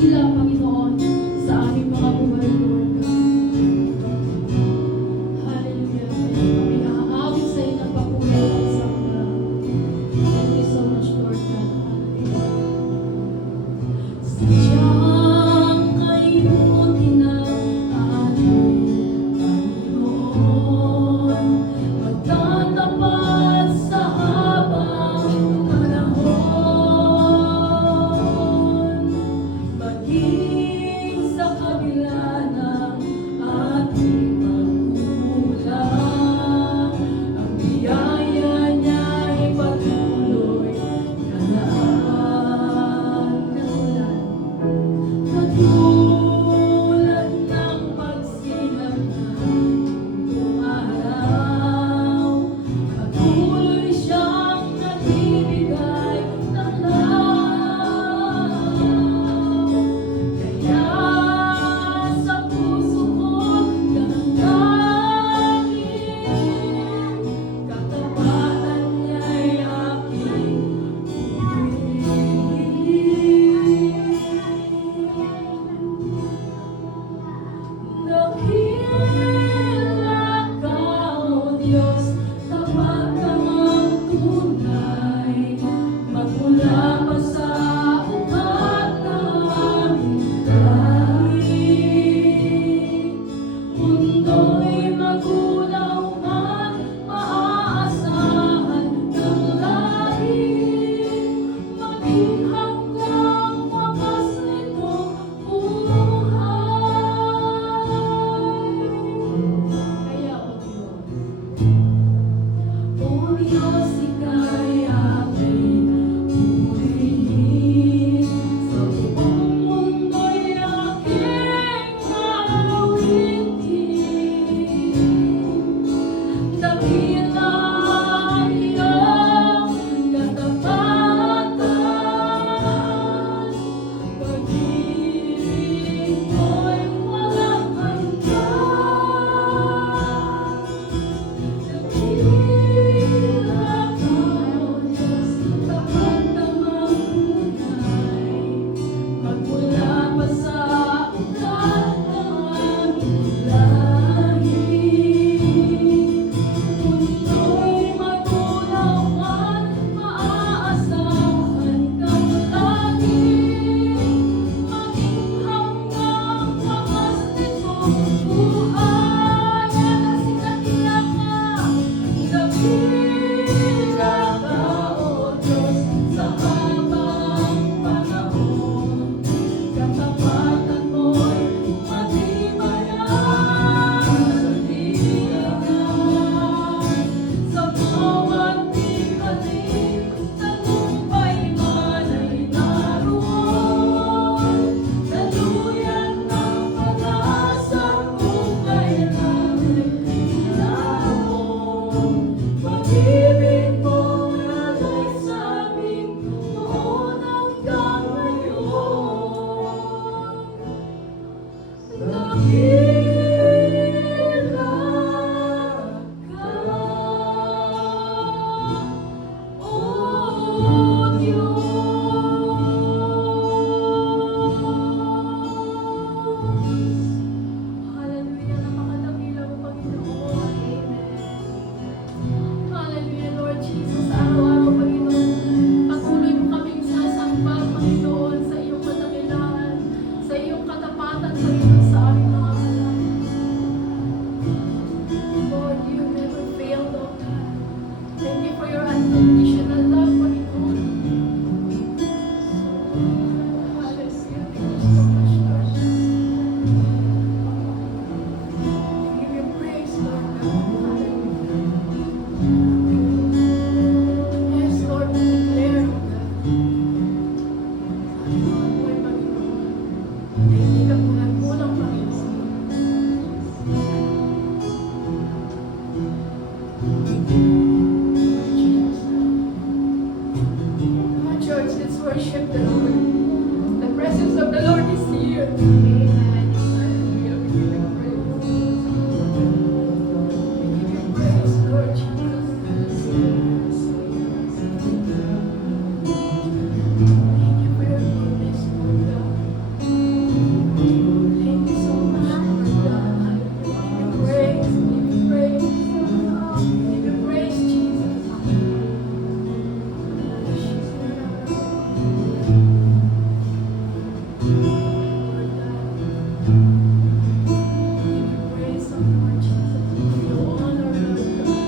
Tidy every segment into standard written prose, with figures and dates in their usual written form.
dakila, Panginoon, sa aming mga buhay, Lord God. Hallelujah. Kami nakakawit sa iyo ng papuri at sangga. Thank you so much, Lord God. Hallelujah. Sadyang kayo tinatawag, Panginoon, magtatapat sa habang panahon, maging sa kabila ng ating pagkulang, ang biyaya niya'y patuloy na laan katulad ng pagsilang ng araw. Patuloy siyang nagbibigay ng laraw. Kaya sa puso ko nananangin, katapatan niya'y aking dakila ka, O Diyos, tapat kang ang tunay, magmula pa sa ugat ng aming lahi. Mundo'y magulaw man, maaasahan kang lagi, maging hanggang wakas nitong buhay. Kaya, O Diyos, ika'y aking purihin, sa buong mundo'y aking awitin. Dakila ang iyong katapatan, pag-ibig mo'y walang hanggan. Dakila ka, O Diyos, tapat kang ang tunay, magmula pa sa ugat ng aming lahi. Mundo'y magulaw man, maaasahan kang lagi, maging hanggang wakas nitong buhay. Dakila ka, O Diyos, sa habang panahon, katapatan mo'y matibayan sa ligan. Sa bawat tikhaling, tagumpay man ay naroon, daluyan ng pag-asa kung kailan'y hinahon. Pag-ibig mong alay sa amin noon hanggang ngayon. Dakila ka, O Diyos. Hallelujah, napakadakila mo, Panginoon. Amen. Hallelujah, Lord Jesus. Araw-araw, Panginoon, patuloy mo kaming sasamba, Panginoon, sa iyong kadakilaan, sa iyong katapatan, Panginoon, sa aming mga anak. Lord, you never failed, oh God. Thank you for your unconditional love, Panginoon. Hallelujah. Thank you so much, Lord. We give you praise, Lord God. Hallelujah. Yes, Lord, we declare, oh God, Panginoon mo'y Panginoon, na hindi ka kulang, Panginoon. Jesus. Come on, church, let's worship the Lord. The presence of the Lord is here. Amen. Hallelujah. We give you praise. We give you praise, Lord Jesus. Thank you for your goodness, Lord God. Lord God, give you praise, O Lord Jesus. Give you honor, Lord God.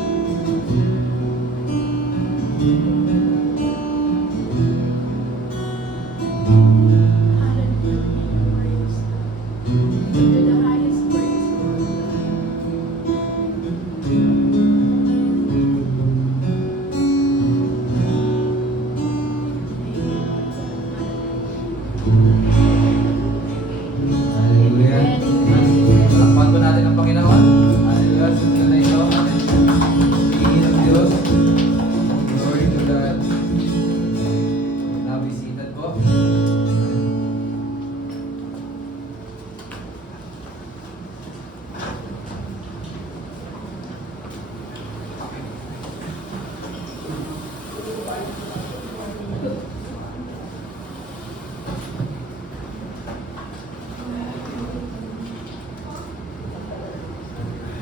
Hallelujah. We give you praise, God. We give you the highest praise, Lord God. Hallelujah. Palakpakan po natin ang Panginoon. Hallelujah. Sa tingin na ito, piliin ng Diyos. Glory to God. Now be seated po.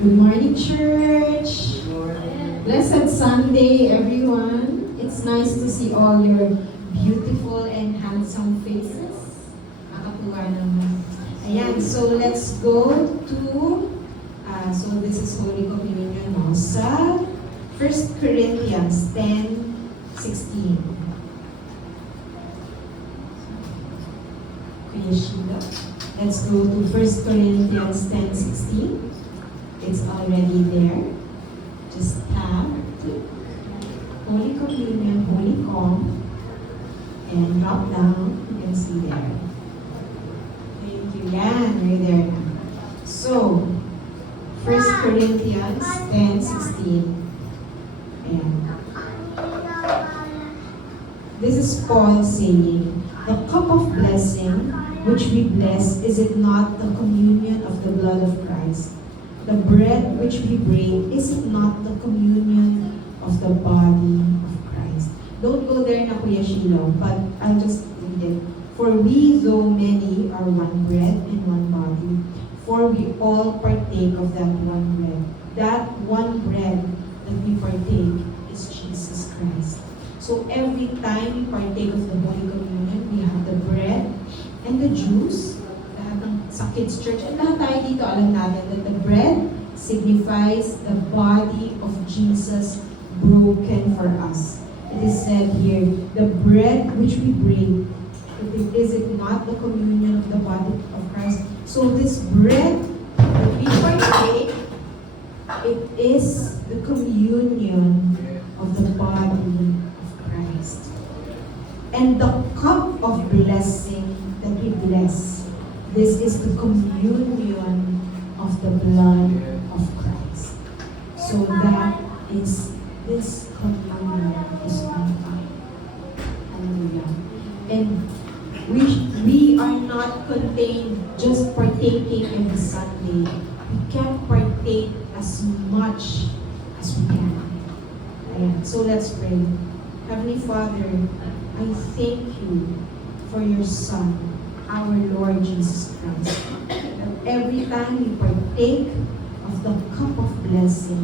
Good morning, church. Blessed Sunday, everyone. It's nice to see all your beautiful and handsome faces. Nakatuwa naman. Ayan, so let's go to, so this is Holy Communion no? Sa 1 Corinthians 10:16. Kuya Sheila. Let's go to 1 Corinthians 10:16. It's already there. Just tap Holy Communion, Holy Com, and drop down. You can see there. Thank you. Yan, right there na. So, 1 Corinthians 10:16. Ayan. This is Paul saying, the cup of blessing which we bless, is it not the communion of the blood of Christ? The bread which we break, is it not the communion of the body of Christ? Don't go there na Kuya Shilo, but I'll just read it. For we, though many, are one bread and one body, for we all partake of that one bread. That one bread that we partake is Jesus Christ. So every time we partake of the Holy Communion, we have the bread and the juice, sa kids church, and lahat tayo dito alam natin that the bread signifies the body of Jesus broken for us. It is said here, the bread which we break, is it not the communion of the body of Christ? So this bread that we partake, it is the communion of the body of Christ. And the cup of blessing that we bless, this is the communion of the blood of Christ. So that is, this communion is on fire. Hallelujah. And we are not contained just partaking every Sunday. We can partake as much as we can. Ayan. So let's pray. Heavenly Father, I thank you for your Son, our Lord Jesus Christ. That every time we partake of the cup of blessing,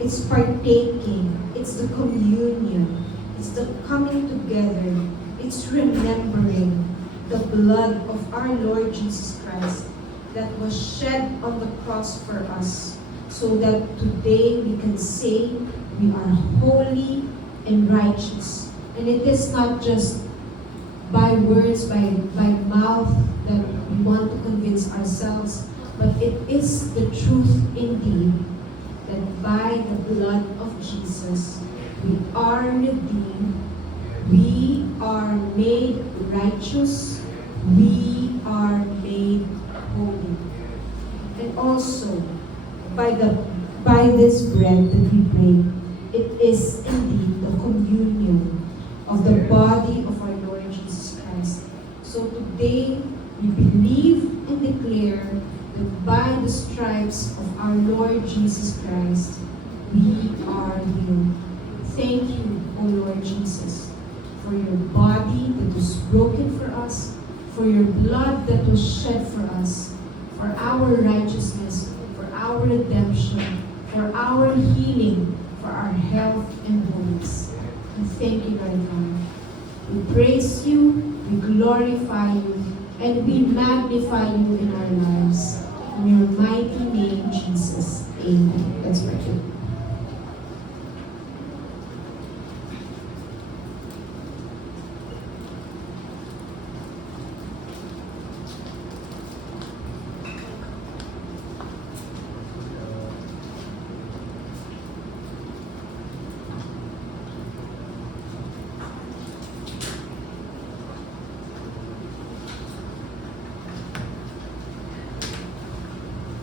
it's partaking, it's the communion, it's the coming together, it's remembering the blood of our Lord Jesus Christ that was shed on the cross for us, so that today we can say we are holy and righteous. And it is not just by words, by mouth, that we want to convince ourselves, but it is the truth indeed that by the blood of Jesus, we are redeemed, we are made righteous, we are made holy. And also, by this bread that we break, it is indeed the communion of the body of our Lord Jesus Christ. So today, we believe and declare that by the stripes of our Lord Jesus Christ, we are healed. Thank you, O Lord Jesus, for your body that was broken for us, for your blood that was shed for us, for our righteousness, for our redemption, for our healing, for our health and wholeness. And thank you, Lord God. We praise you, we we glorify you, and we magnify you in our lives. In your mighty name, Jesus. Amen. Let's pray.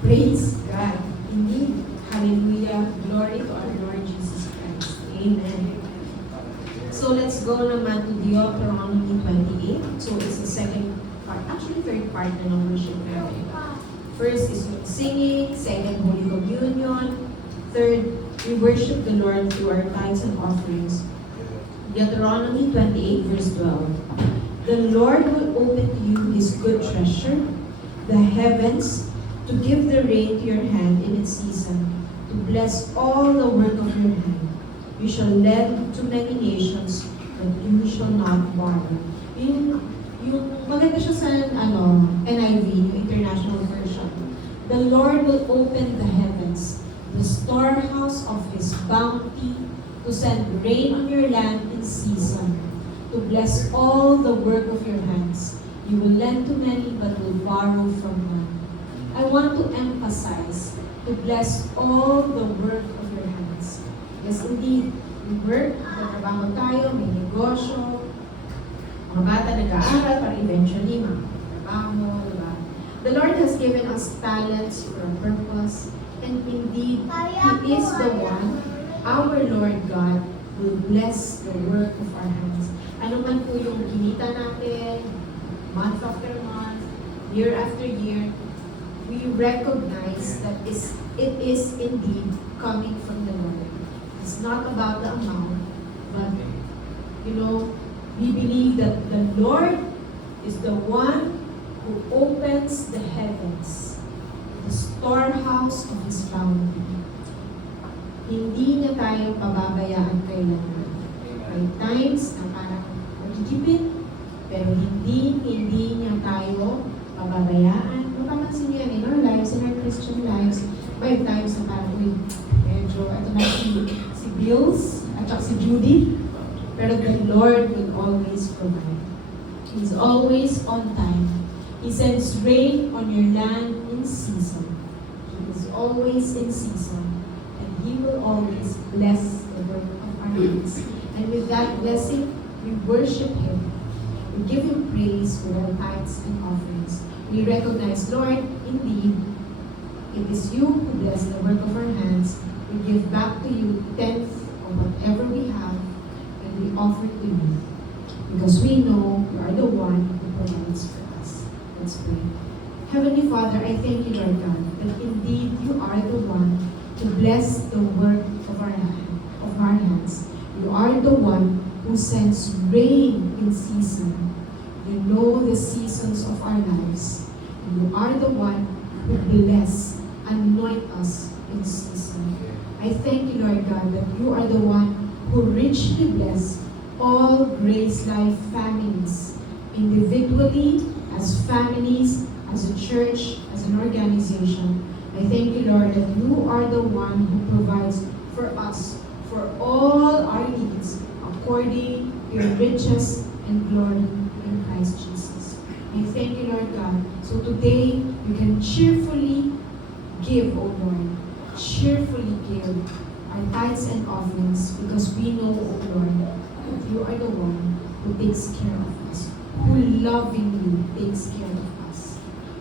Praise God. Indeed. Hallelujah. Glory to our Lord Jesus Christ. Amen. So let's go naman to Deuteronomy 28. So it's the second part, actually third part na ng worship natin. First is yung singing, second Holy Communion, third, we worship the Lord through our tithes and offerings. Deuteronomy 28 verse 12. The Lord will open to you His good treasure, the heavens, to give the rain to your hand in its season, to bless all the work of your hand. You shall lend to many nations, but you shall not borrow. Yung maganda siya sa NIV, yung International Version. The Lord will open the heavens, the storehouse of His bounty, to send rain on your land in season, to bless all the work of your hands. You will lend to many, but will borrow from none. I want to emphasize to bless all the work of your hands. Yes, indeed, we work, nagtrabaho tayo, may negosyo, mga bata nag-aaral para eventually magtrabaho, diba? The Lord has given us talents for a purpose, and indeed, He is the one, our Lord God, will bless the work of our hands. Ano man po yung kinita natin, month after month, year after year, we recognize that it is indeed coming from the Lord. It's not about the amount, but we believe that the Lord is the one who opens the heavens, the storehouse of His bounty. Hindi niya tayo pababayaan kailanman. May times na parang magigipit, pero hindi niya tayo pababayaan. Mapapansin niyo yan in our lives, in our Christian lives, may times na parang, medyo, ito na si Bills, at saka si Judy, pero the Lord will always provide. He's always on time. He sends rain on your land in season. He is always in season, and He will always bless the work of our hands. And with that blessing, we worship Him. We give Him praise with our tithes and offerings. We recognize, Lord, indeed, it is You who bless the work of our hands. We give back to You tenth of whatever we have, and we offer to You. Because we know You are the one who provides for us. Let's pray. Heavenly Father, I thank You, Lord God, that indeed You are the one to bless the work of our hands. You are the one who sends rain in season. You know the seasons of our lives. You are the one who bless, anoint us in season. I thank You, Lord God, that You are the one who richly bless all Grace Life families, individually, as families, as a church, as an organization. I thank You, Lord, that You are the one who provides for us, for all our needs, according to Your riches and glory in Christ Jesus. I thank You, Lord God. So today, we can cheerfully give, O Lord, cheerfully give our tithes and offerings, because we know, O Lord, that You are the one who takes care of us, who lovingly takes care of us.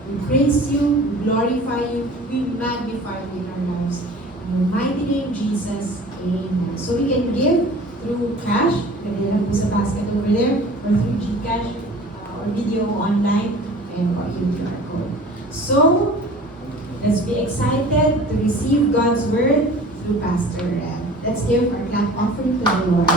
We praise You, we glorify You, we magnify You in our lives. In Your mighty name, Jesus, amen. So we can give through cash, lagay lang po sa basket over there, or through GCash, or video online, and or yung QR code. So, let's be excited to receive God's word through Pastor Reb. Let's give our clap offering to the Lord.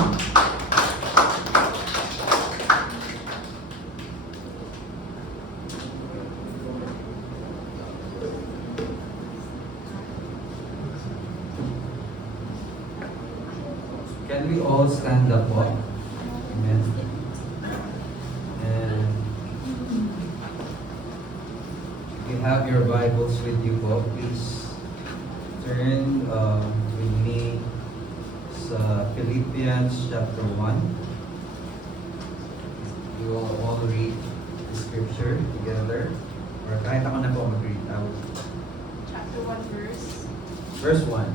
Can we all stand up po? Amen. And you have your Bibles with you po, please turn with me sa Philippians chapter 1. We will all read the scripture together. Or kahit ako na po mag-read out. Chapter 1 verse. Verse 1.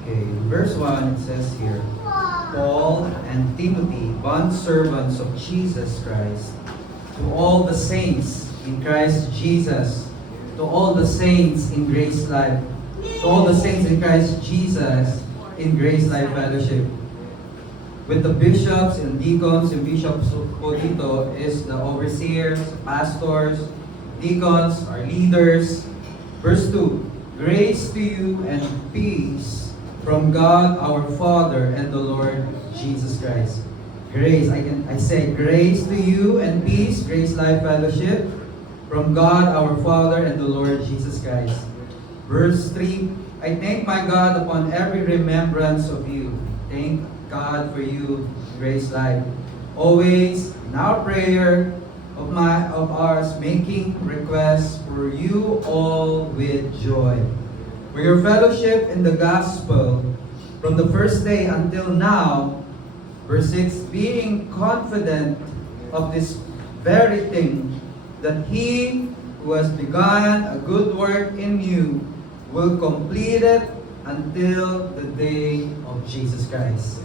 Okay, verse 1 it says here, Paul and Timothy, bondservants of Jesus Christ, to all the saints in Christ Jesus, to all the saints in Grace Life, to all the saints in Christ Jesus in Grace Life Fellowship. With the bishops and deacons, and bishops po dito is the overseers, pastors, deacons, our leaders. Verse 2, grace to you and peace from God our Father and the Lord Jesus Christ. Grace, I say grace to you and peace, Grace Life Fellowship, from God our Father and the Lord Jesus Christ. Verse 3, I thank my God upon every remembrance of you. Thank God for you, Grace Life. Always in our prayer of ours, making requests for you all with joy. For your fellowship in the gospel from the first day until now, verse 6, being confident of this very thing, that he who has begun a good work in you will complete it until the day of Jesus Christ.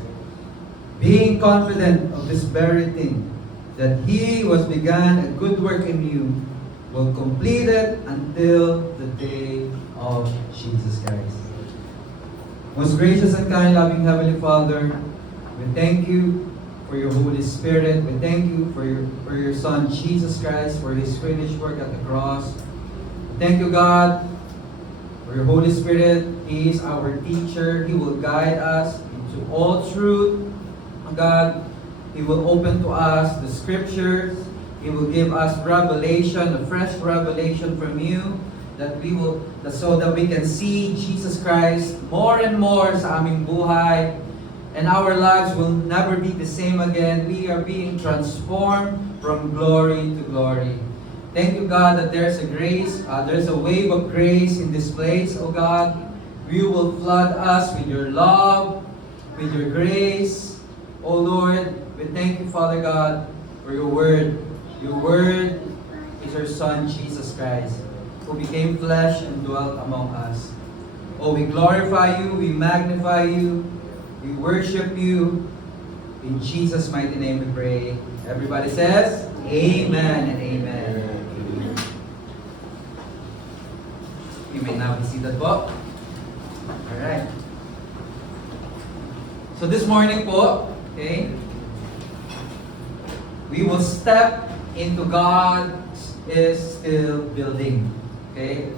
Being confident of this very thing, that he who has begun a good work in you will complete it until the day of Jesus Christ. Most gracious and kind, loving Heavenly Father, we thank you for your Holy Spirit. We thank you for your Son, Jesus Christ, for His finished work at the cross. Thank you, God, for your Holy Spirit. He is our teacher. He will guide us into all truth. God, He will open to us the scriptures. He will give us revelation, a fresh revelation from you, so that we can see Jesus Christ more and more sa aming buhay. And our lives will never be the same again. We are being transformed from glory to glory. Thank you, God, that there's a grace, there's a wave of grace in this place, oh God. You will flood us with your love, with your grace. Oh Lord, we thank you, Father God, for your word. Your word is your Son, Jesus Christ, who became flesh and dwelt among us. Oh, we glorify you, we magnify you, we worship you. In Jesus' mighty name we pray. Everybody says, Amen and Amen. You may now be seated po. Alright. So this morning po, okay, we will step into God is still building. Okay?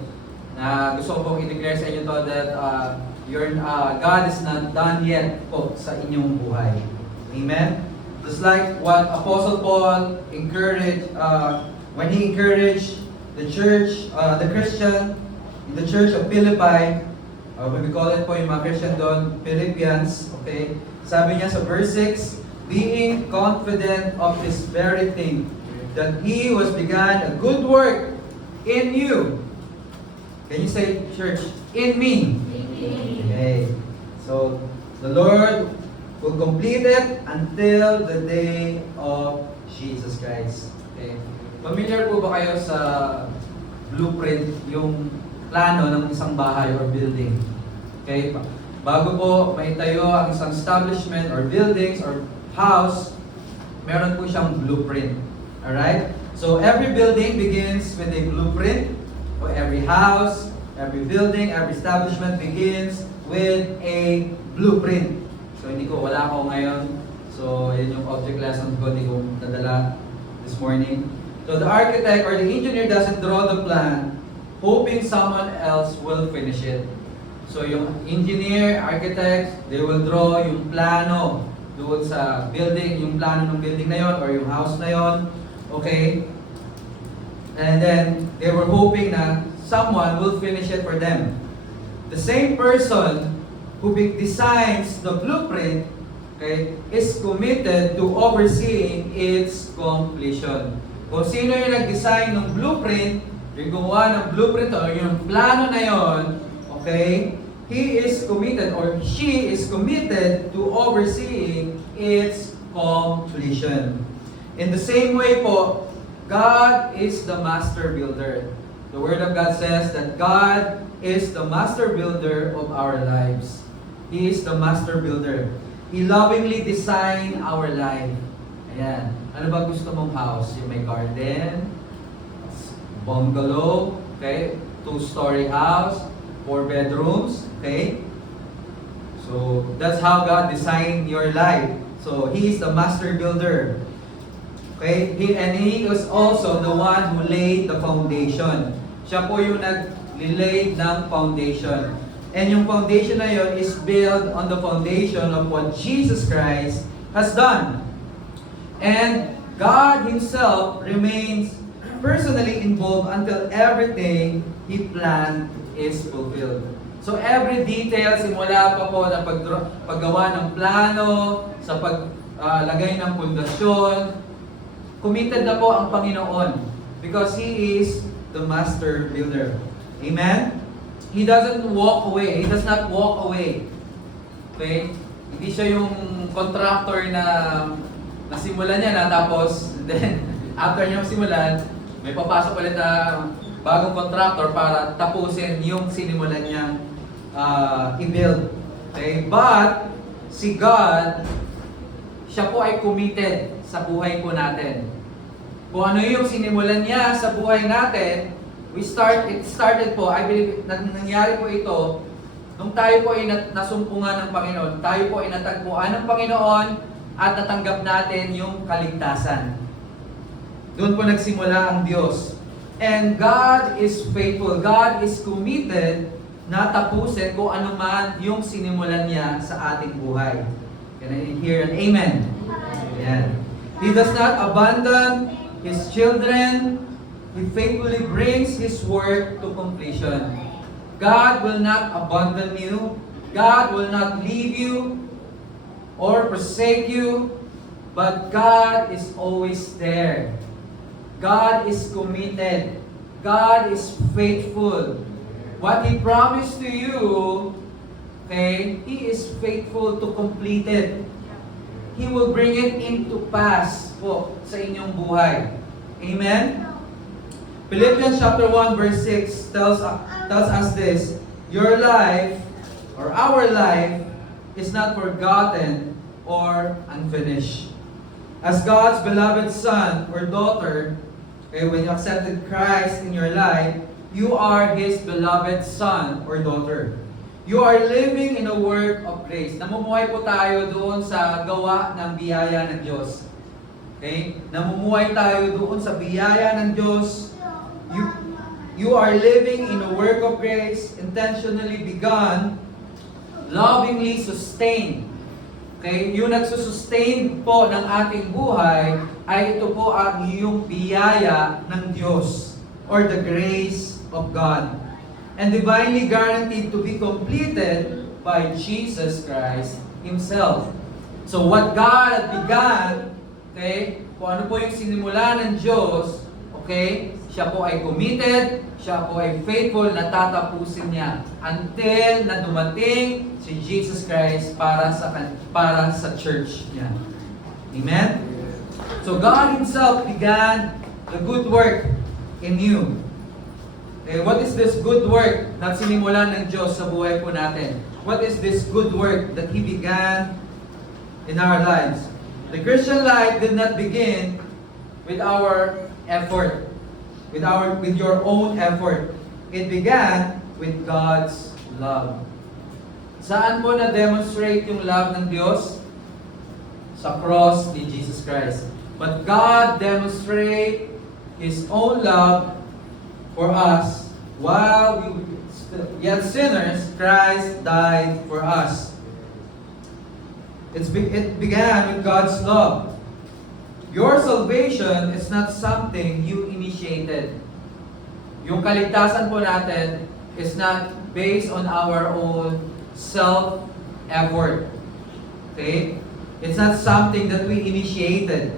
Gusto ko pong i-declare sa inyo to that God is not done yet po sa inyong buhay. Amen? Just like what Apostle Paul encouraged, when he encouraged the church, the Christian, in the church of Philippi, we call it po yung mga Christian doon, Philippians, okay? Sabi niya sa verse 6, being confident of this very thing, that he was begun a good work in you. Can you say, church, in me? Okay. So, the Lord will complete it until the day of Jesus Christ. Okay. Familiar po ba kayo sa blueprint, yung plano ng isang bahay or building? Okay. Bago po maitayo ang isang establishment or buildings or house, meron po siyang blueprint. Alright? So, every building begins with a blueprint. For every house, every building, every establishment begins with a blueprint. So, wala ako ngayon. So, yun yung object lesson ko, hindi ko nadala this morning. So, the architect or the engineer doesn't draw the plan hoping someone else will finish it. So, yung engineer, architect, they will draw yung plano doon sa building, yung plano ng building na yon or yung house na yon. Okay? And then, they were hoping na someone will finish it for them. The same person who designs the blueprint, okay, is committed to overseeing its completion. Kung sino yung nag-design ng blueprint, yung gumawa ng blueprint o yung plano na yon, okay, he is committed or she is committed to overseeing its completion. In the same way po, God is the master builder. The Word of God says that God is the master builder of our lives. He is the master builder. He lovingly designed our life. Ayan. Ano ba gusto mong house? Yung may garden, bungalow, okay? 2-story house, 4 bedrooms, okay? So, that's how God designed your life. So, He is the master builder. Okay? He is also the one who laid the foundation. Siya po yung nag-lay ng foundation. And yung foundation na yun is built on the foundation of what Jesus Christ has done. And God Himself remains personally involved until everything He planned is fulfilled. So every detail, simula pa po na paggawa ng plano, sa paglagay ng pundasyon, committed na po ang Panginoon because He is the master builder. Amen? He doesn't walk away. He does not walk away. Okay? Hindi siya yung contractor na nasimulan niya na tapos then after niya simulan, may papasok ulit na bagong contractor para tapusin yung sinimulan niyang i-build. Okay? But si God, siya po ay committed sa buhay po natin. Kung ano yung sinimulan niya sa buhay natin, it started po, I believe, nangyari po ito, nung tayo po ay nasumpungan ng Panginoon, tayo po ay natagpuan ng Panginoon at natanggap natin yung kaligtasan. Doon po nagsimula ang Diyos. And God is faithful. God is committed na tapusin kung ano man yung sinimulan niya sa ating buhay. Can I hear an amen? Ayan. He does not abandon His children. He faithfully brings His work to completion. God will not abandon you. God will not leave you or forsake you. But God is always there. God is committed. God is faithful. What He promised to you, okay, He is faithful to complete it. He will bring it into pass po sa inyong buhay. Amen? Philippians chapter 1 verse 6 tells us this, your life or our life is not forgotten or unfinished. As God's beloved son or daughter, okay, when you accepted Christ in your life, you are His beloved son or daughter. You are living in a work of grace. Namumuhay po tayo doon sa gawa ng biyaya ng Diyos. Okay? Namumuhay tayo doon sa biyaya ng Diyos. You are living in a work of grace, intentionally begun, lovingly sustained. Okay? Yung nagsusustain po ng ating buhay ay ito po ang iyong biyaya ng Diyos or the grace of God. And divinely guaranteed to be completed by Jesus Christ Himself. So what God began, okay, kung ano po yung sinimula ng Diyos, okay, siya po ay committed, siya po ay faithful na tatapusin niya until na dumating si Jesus Christ para sa church niya. Amen? So God Himself began the good work in you. Okay, what is this good work na sinimulan ng Diyos sa buhay po natin? What is this good work that He began in our lives? The Christian life did not begin with our effort, with your own effort. It began with God's love. Saan po na-demonstrate yung love ng Diyos? Sa cross ni Jesus Christ. But God demonstrate His own love for us while we yet sinners. Christ died for us. It began with God's love. Your salvation is not something you initiated. Yung kaligtasan po natin is not based on our own self-effort. Okay? It's not something that we initiated.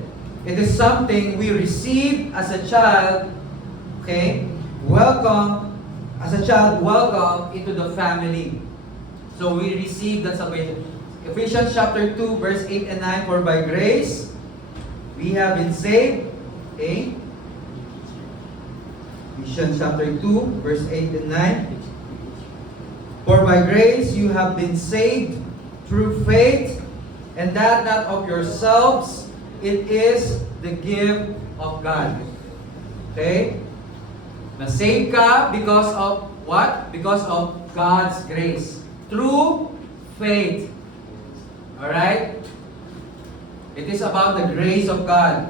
It is something we receive as a child, okay? Welcome, as a child, welcome into the family. So we receive that salvation. Ephesians chapter 2, verse 8 and 9, for by grace, we have been saved, okay? Ephesians chapter 2, verse 8 and 9. For by grace you have been saved through faith, and that not of yourselves, it is the gift of God. Okay? Na-save ka because of what? Because of God's grace. Through faith. Alright? It is about the grace of God.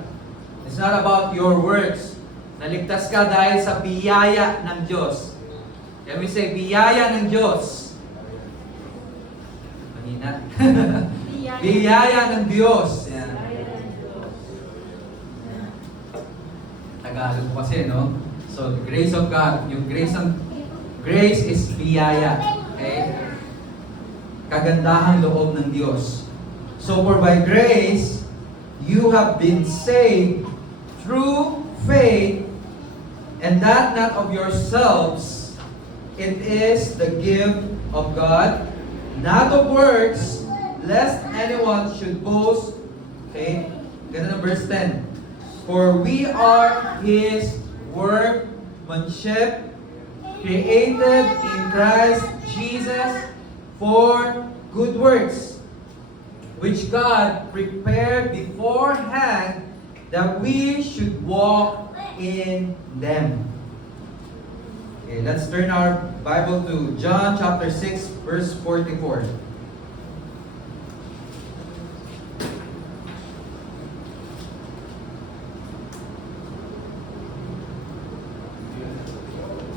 It's not about your works. Naligtas ka dahil sa biyaya ng Diyos. Can we say, biyaya ng Diyos? Mahina. Biyaya ng Diyos. Yan. Tagalog kasi, no? So, the grace of God. Yung grace is biyaya. Okay? Kagandahang loob ng Diyos. So, for by grace, you have been saved through faith, and that not of yourselves. It is the gift of God, not of works, lest anyone should boast. Okay? Ganun ang verse 10. For we are His workmanship, created in Christ Jesus for good works, which God prepared beforehand that we should walk in them. Okay, let's turn our Bible to John chapter 6, verse 44.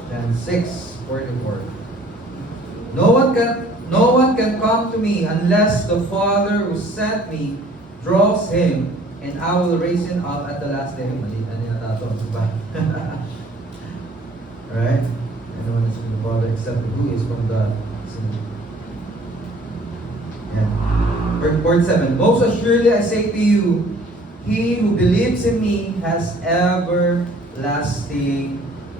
John 6:44. No one can come to me unless the Father who sent me draws him, and I will raise him up at the last day. Mali, ano yung natato? Diba? Alright? No one is from the Father except who is from the Son. Yeah. Verse 47. Most assuredly I say to you, he who believes in me has everlasting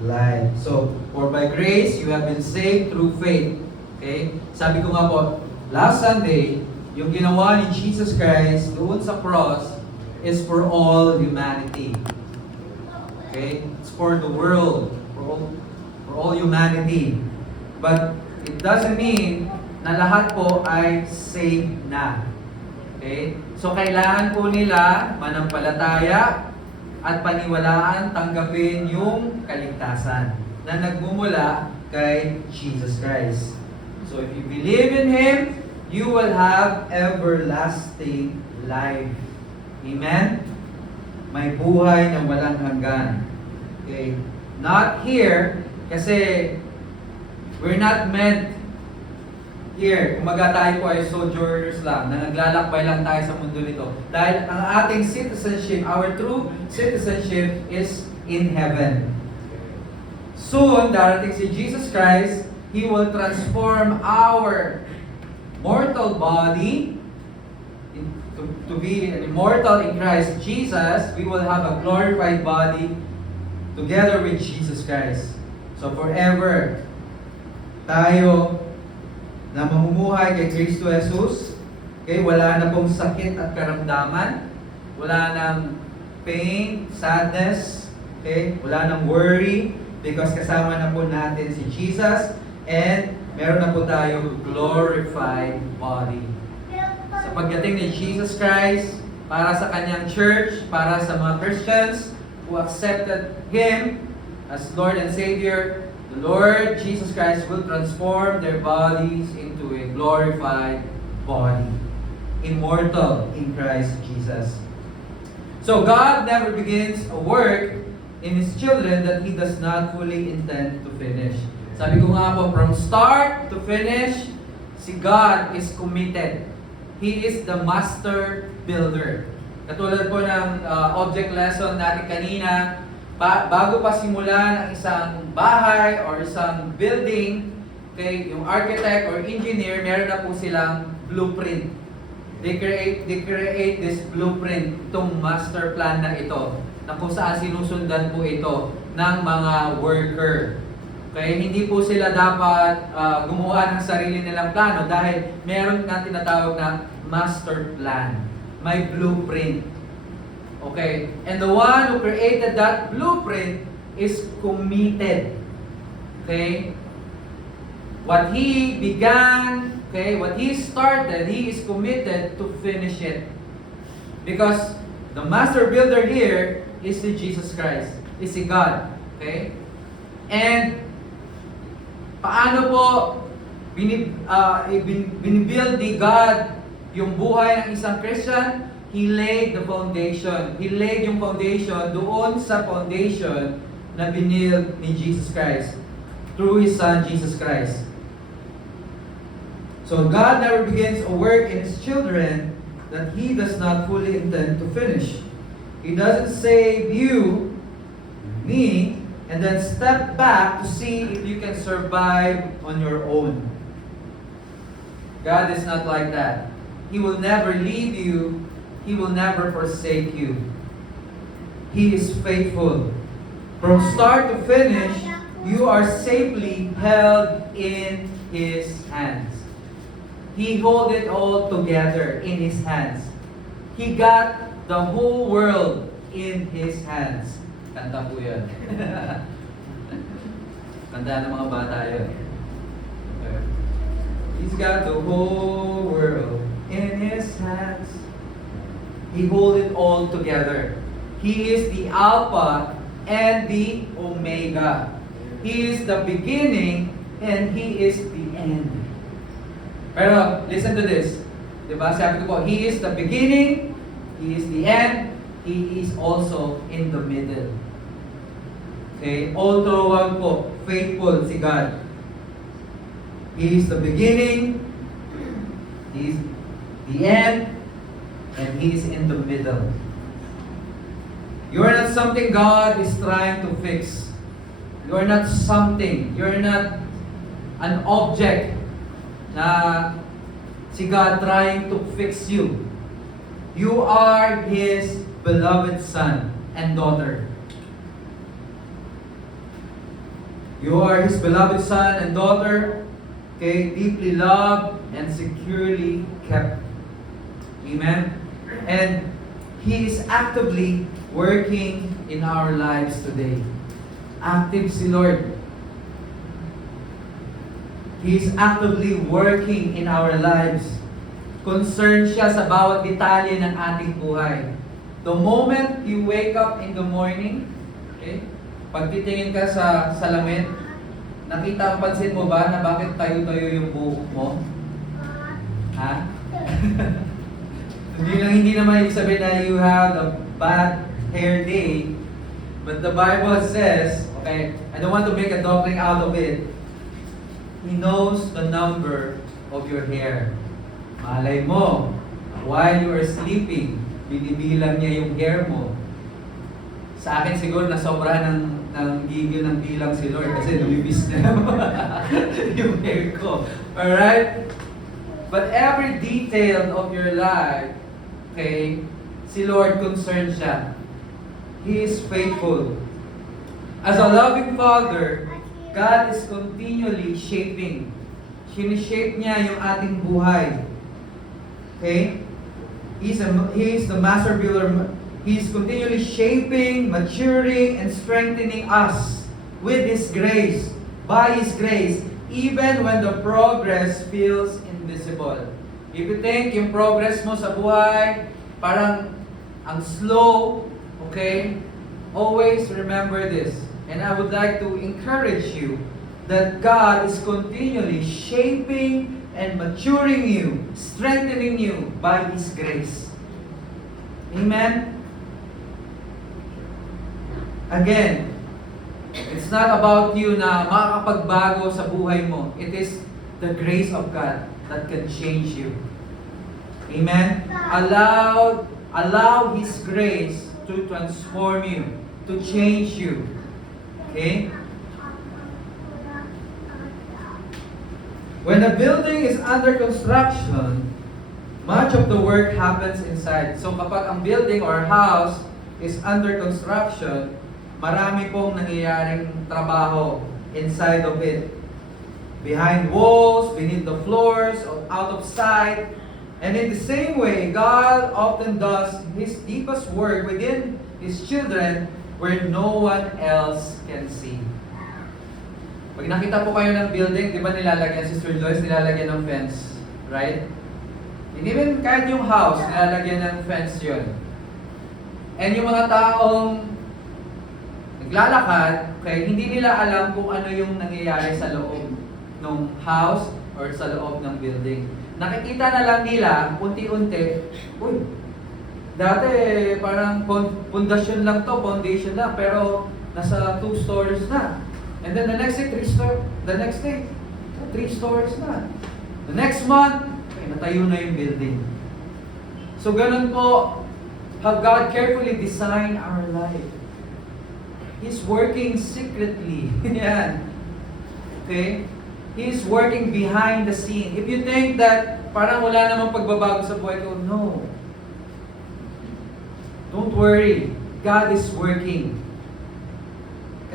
life. So, for by grace you have been saved through faith. Okay? Sabi ko nga po, last Sunday, yung ginawa ni Jesus Christ doon sa cross is for all humanity. Okay? It's for the world. For all humanity. But it doesn't mean na lahat po ay saved na. Okay? So kailangan po nila manampalataya at paniwalaan, tanggapin yung kaligtasan na nagmumula kay Jesus Christ. So if you believe in Him, you will have everlasting life. Amen? May buhay na walang hanggan. Okay? Not here, kasi we're not meant here. Kumaga tayo po ay sojourners lang, na naglalakbay lang tayo sa mundo nito. Dahil ang ating citizenship, our true citizenship is in heaven. Soon, darating si Jesus Christ, He will transform our mortal body to be an immortal in Christ Jesus. We will have a glorified body together with Jesus Christ. So forever, tayo na mamumuhay kay Kristo Jesus, okay, wala na pong sakit at karamdaman, wala nang pain, sadness, okay, wala nang worry, because kasama na po natin si Jesus, and meron na po tayong glorified body. Sa pagdating ni Jesus Christ, para sa kanyang church, para sa mga Christians who accepted Him as Lord and Savior, the Lord Jesus Christ will transform their bodies into a glorified body, immortal in Christ Jesus. So God never begins a work in His children that He does not fully intend to finish. Sabi ko nga po, from start to finish, si God is committed. He is the master builder. Katulad po ng object lesson natin kanina, bago pa simulan ang isang bahay or isang building, okay, yung architect or engineer, meron na po silang blueprint. They create this blueprint, itong master plan na ito, na kung saan sinusundan po ito ng mga worker. Kaya hindi po sila dapat gumawa ng sarili nilang plano dahil meron na tinatawag na master plan. May blueprint. Okay? And the one who created that blueprint is committed. Okay? What he began, okay, what he started, he is committed to finish it. Because the master builder here is si Jesus Christ, is si God. Okay? And paano po binibuild ni God yung buhay ng isang Christian? He laid the foundation. He laid yung foundation doon sa foundation na binild ni Jesus Christ through His Son, Jesus Christ. So God never begins a work in His children that He does not fully intend to finish. He doesn't save you, me, and then step back to see if you can survive on your own. God is not like that. He will never leave you. He will never forsake you. He is faithful. From start to finish, you are safely held in His hands. He holds it all together in His hands. He got the whole world in His hands. Kanta po yan. Kanta ng mga bata yun. Okay. He's got the whole world in His hands. He holds it all together. He is the Alpha and the Omega. He is the beginning and He is the end. Pero, listen to this. Diba? Sabi ko po, He is the beginning, He is the end, He is also in the middle. Okay? All throughout po, faithful si God. He is the beginning, He is the end, and He is in the middle. You are not something God is trying to fix. You are not something. You are not an object na si God trying to fix you. You are His beloved son and daughter. You are His beloved son and daughter, okay, deeply loved and securely kept. Amen? And He is actively working in our lives today. Active si Lord. He is actively working in our lives. Concerned siya sa bawat detalye ng ating buhay. The moment you wake up in the morning, okay, pag titingin ka sa salamin, nakita, pansin mo ba na bakit tayo-tayo yung buhok mo? Ha? Hindi naman ibig sabihin na you have a bad hair day, but the Bible says, okay, I don't want to make a doctrine out of it. He knows the number of your hair. Malay mo, while you are sleeping, binibilang niya yung hair mo. Sa akin siguro nasobrahan ng gigil ng bilang si Lord kasi lumibis na yung hair ko. Alright? But every detail of your life, okay, si Lord concerned siya. He is faithful. As a loving Father, God is continually shaping. Sinishape niya yung ating buhay. Okay? He is the master builder. He is continually shaping, maturing, and strengthening us with His grace, by His grace, even when the progress feels invisible. If you think yung progress mo sa buhay, parang ang slow, okay? Always remember this. And I would like to encourage you that God is continually shaping and maturing you, strengthening you by His grace. Amen? Again, it's not about you na makakapagbago sa buhay mo. It is the grace of God that can change you. Amen? Allow His grace to transform you, to change you. Okay? When a building is under construction, Much of the work happens inside. So kapag ang building or house is under construction, marami pong nangyayaring trabaho inside of it. Behind walls, beneath the floors, out of sight. And in the same way, God often does His deepest work within His children where no one else can see. Pag nakita po kayo ng building, di ba nilalagyan, Sister Joyce, nilalagyan ng fence, right? And even kahit yung house, nilalagyan ng fence yun. And yung mga taong naglalakad, okay, hindi nila alam kung ano yung nangyayari sa loob ng house or sa loob ng building. Nakikita na lang nila, unti-unti, uy, dati parang foundation lang to, foundation lang, pero nasa 2 stories na. And then the next day, 3 stories. The next day, 3 stories na. The next month, okay, natayo na yung building. So ganun po, how God carefully designed our life. He's working secretly. Yan. Okay? He's working behind the scene. If you think that parang wala namang pagbabago sa buhay ko, no. Don't worry. God is working.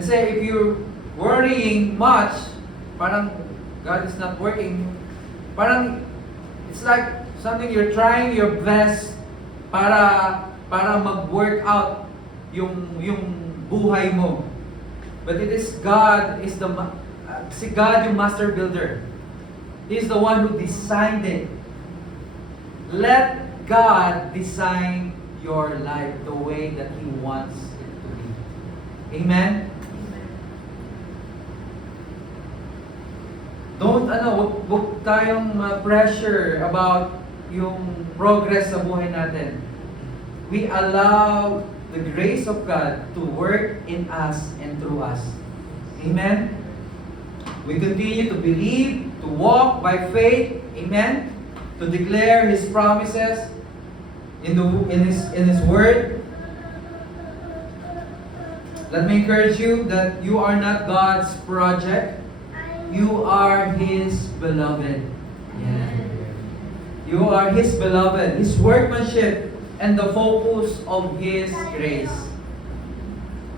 Kasi if you're worrying much, parang God is not working. Parang it's like something you're trying your best para mag-work out yung buhay mo. But it is God is si God yung master builder. He's the one who designed it. Let God design your life the way that He wants it to be. Amen? Wag tayong pressure about yung progress sa buhay natin. We allow the grace of God to work in us and through us. Amen? We continue to believe, to walk by faith, amen? To declare His promises in His Word. Let me encourage you that you are not God's project. You are His beloved. Yeah. You are His beloved, His workmanship, and the focus of His grace.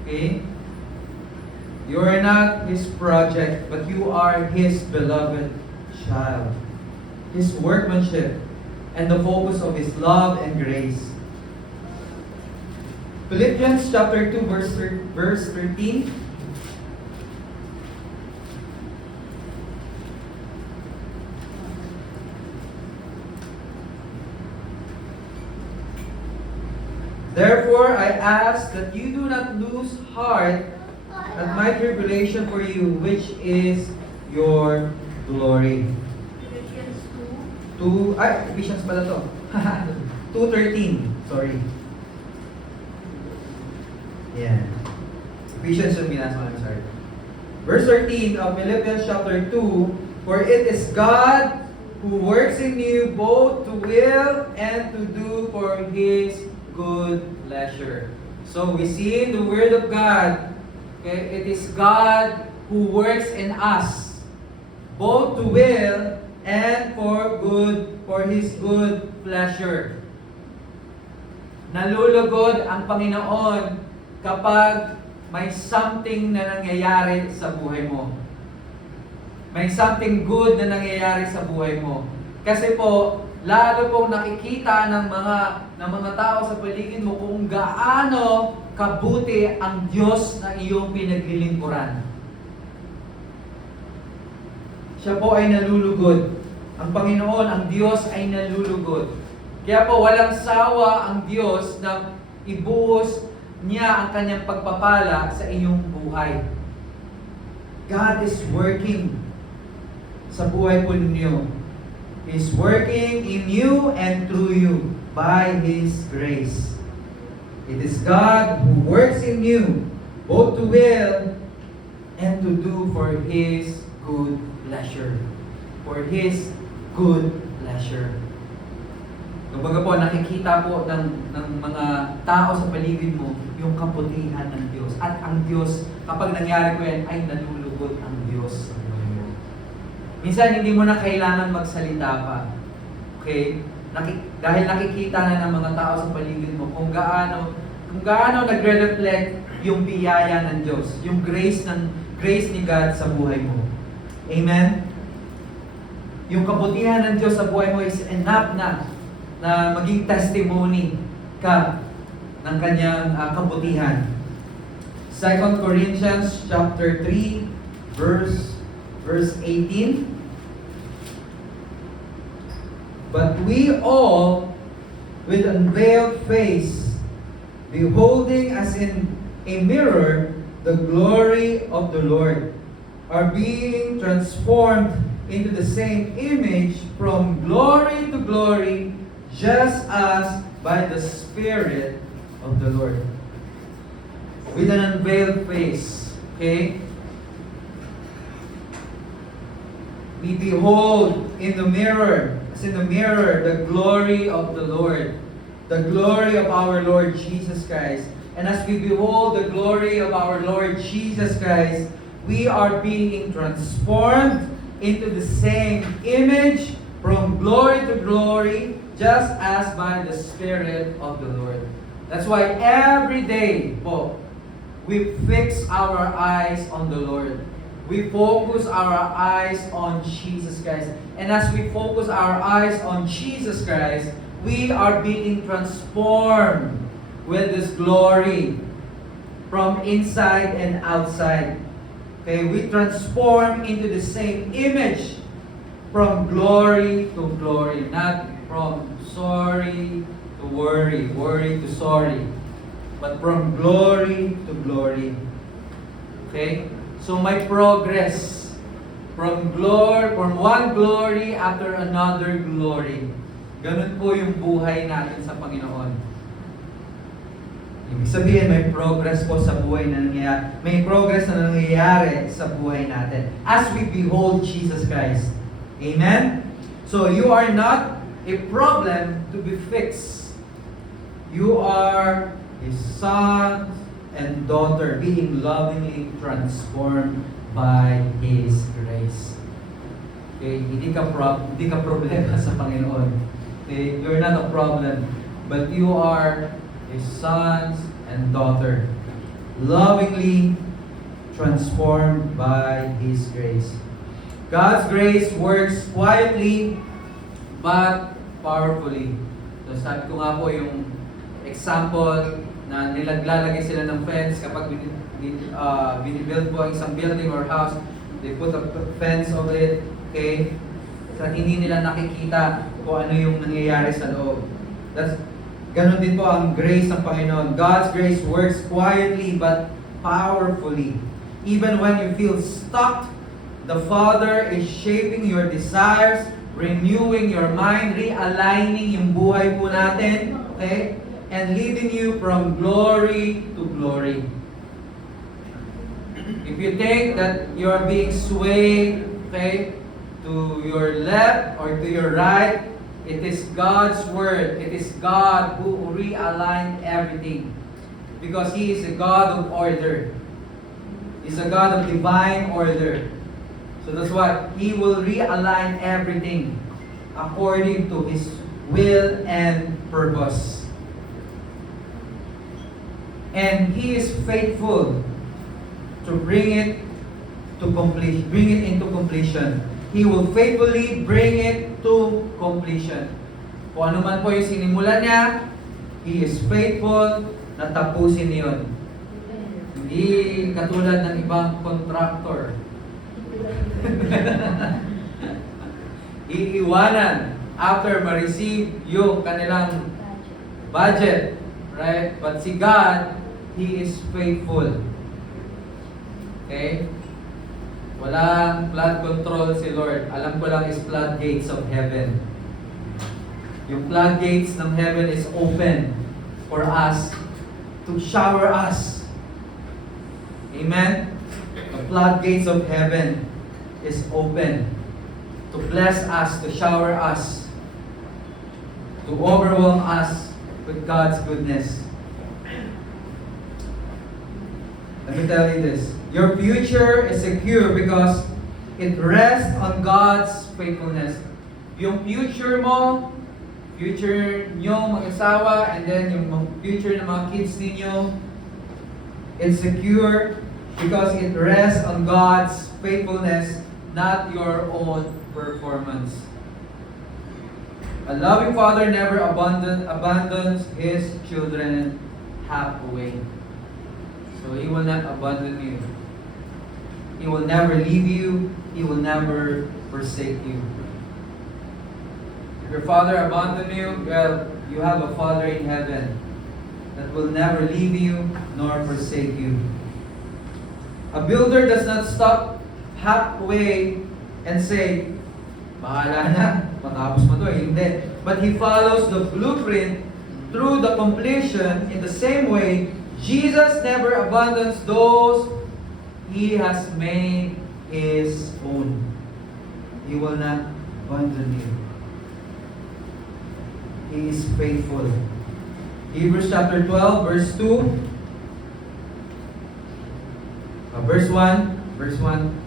Okay? You are not His project, but you are His beloved child. His workmanship, and the focus of His love and grace. Philippians chapter 2, verse 13. Therefore, I ask that you do not lose heart at my tribulation for you, which is your glory. Philippians Ephesians pala to. 2:13. Sorry. Yeah. Ephesians yung binasa ko, I'm sorry. Verse 13 of Philippians chapter 2, for it is God who works in you both to will and to do for His good pleasure. So we see in the Word of God, okay, it is God who works in us, both to will and for His good pleasure. Nalulugod ang Panginoon kapag may something na nangyayari sa buhay mo. May something good na nangyayari sa buhay mo. Kasi po, lalo pong nakikita ng mga tao sa paligid mo kung gaano kabuti ang Diyos na iyong pinaglilingkuran. Siya po ay nalulugod. Ang Panginoon, ang Diyos ay nalulugod. Kaya po walang sawa ang Diyos na ibuhos niya ang kanyang pagpapala sa iyong buhay. God is working sa buhay po ninyo. He's working in you and through you by His grace. It is God who works in you both to will and to do for His good pleasure. For His good pleasure. Kumbaga po, nakikita po ng mga tao sa paligid mo yung kabutihan ng Diyos. At ang Diyos, kapag nangyari ko yan, ay nalulugod ang Diyos. Minsan, hindi mo na kailangan magsalita pa. Okay? Dahil nakikita na ng mga tao sa paligid mo kung gaano nagre-reflect yung biyaya ng Diyos, yung grace ni God sa buhay mo. Amen? Yung kabutihan ng Diyos sa buhay mo is enough na maging testimony ka ng kanyang kabutihan. 2 Corinthians chapter 3 verse 18. But we all, with unveiled face, beholding as in a mirror the glory of the Lord, are being transformed into the same image from glory to glory, just as by the Spirit of the Lord. With an unveiled face, okay? We behold in the mirror, as in the mirror, the glory of the Lord, the glory of our Lord Jesus Christ. And as we behold the glory of our Lord Jesus Christ, we are being transformed into the same image from glory to glory, just as by the Spirit of the Lord. That's why every day po, we fix our eyes on the Lord. We focus our eyes on Jesus Christ. And as we focus our eyes on Jesus Christ, we are being transformed with this glory from inside and outside. Okay, we transform into the same image from glory to glory, not from sorry to worry, worry to sorry, but from glory to glory. Okay? So may progress from one glory after another glory. Ganun po yung buhay natin sa Panginoon. Ibig sabihin, may progress po sa buhay na nangyayari. May progress na nangyayari sa buhay natin as we behold Jesus Christ. Amen? So you are not a problem to be fixed. You are a son and daughter being lovingly transformed by His grace. Okay, hindi ka problema sa Panginoon. Okay, you're not a problem, but you are a son and daughter lovingly transformed by His grace. God's grace works quietly but powerfully. So sabi ko nga po yung example na nilaglalagay sila ng fence kapag binibuild po ang isang building or house, they put a fence over it, okay? So hindi nila nakikita kung ano yung nangyayari sa loob. Ganon din po ang grace ng Panginoon. God's grace works quietly but powerfully. Even when you feel stuck, the Father is shaping your desires, renewing your mind, realigning yung buhay po natin, okay? And leading you from glory to glory. If you think that you are being swayed, okay, to your left or to your right, it is God's word. It is God who realigned everything. Because He is a God of order. He's a God of divine order. So that's why He will realign everything according to His will and purpose. And He is faithful to bring it into completion. He will faithfully bring it to completion. Kung ano man po yung sinimulan niya, He is faithful na tapusin niyon. Hindi katulad ng ibang contractor. Iiwanan after ma-receive yung kanilang budget. Right? But si God, He is faithful. Okay? Walang flood control si Lord. Alam ko lang is floodgates of heaven. Yung floodgates ng heaven is open for us to shower us. Amen? The floodgates of heaven is open to bless us, to shower us, to overwhelm us with God's goodness. Let me tell you this. Your future is secure because it rests on God's faithfulness. Yung future mo, future nyo mag-asawa, and then yung future ng mga kids ninyo, it's secure because it rests on God's faithfulness, not your own performance. A loving father never abandons his children halfway. So He will not abandon you. He will never leave you. He will never forsake you. If your father abandoned you, well, you have a Father in heaven that will never leave you nor forsake you. A builder does not stop halfway and say, bahala na, matapos mo to. Hindi. But he follows the blueprint through the completion. In the same way, Jesus never abandons those He has made His own. He will not abandon you. He is faithful. Hebrews chapter 12, verse 2. Verse 1.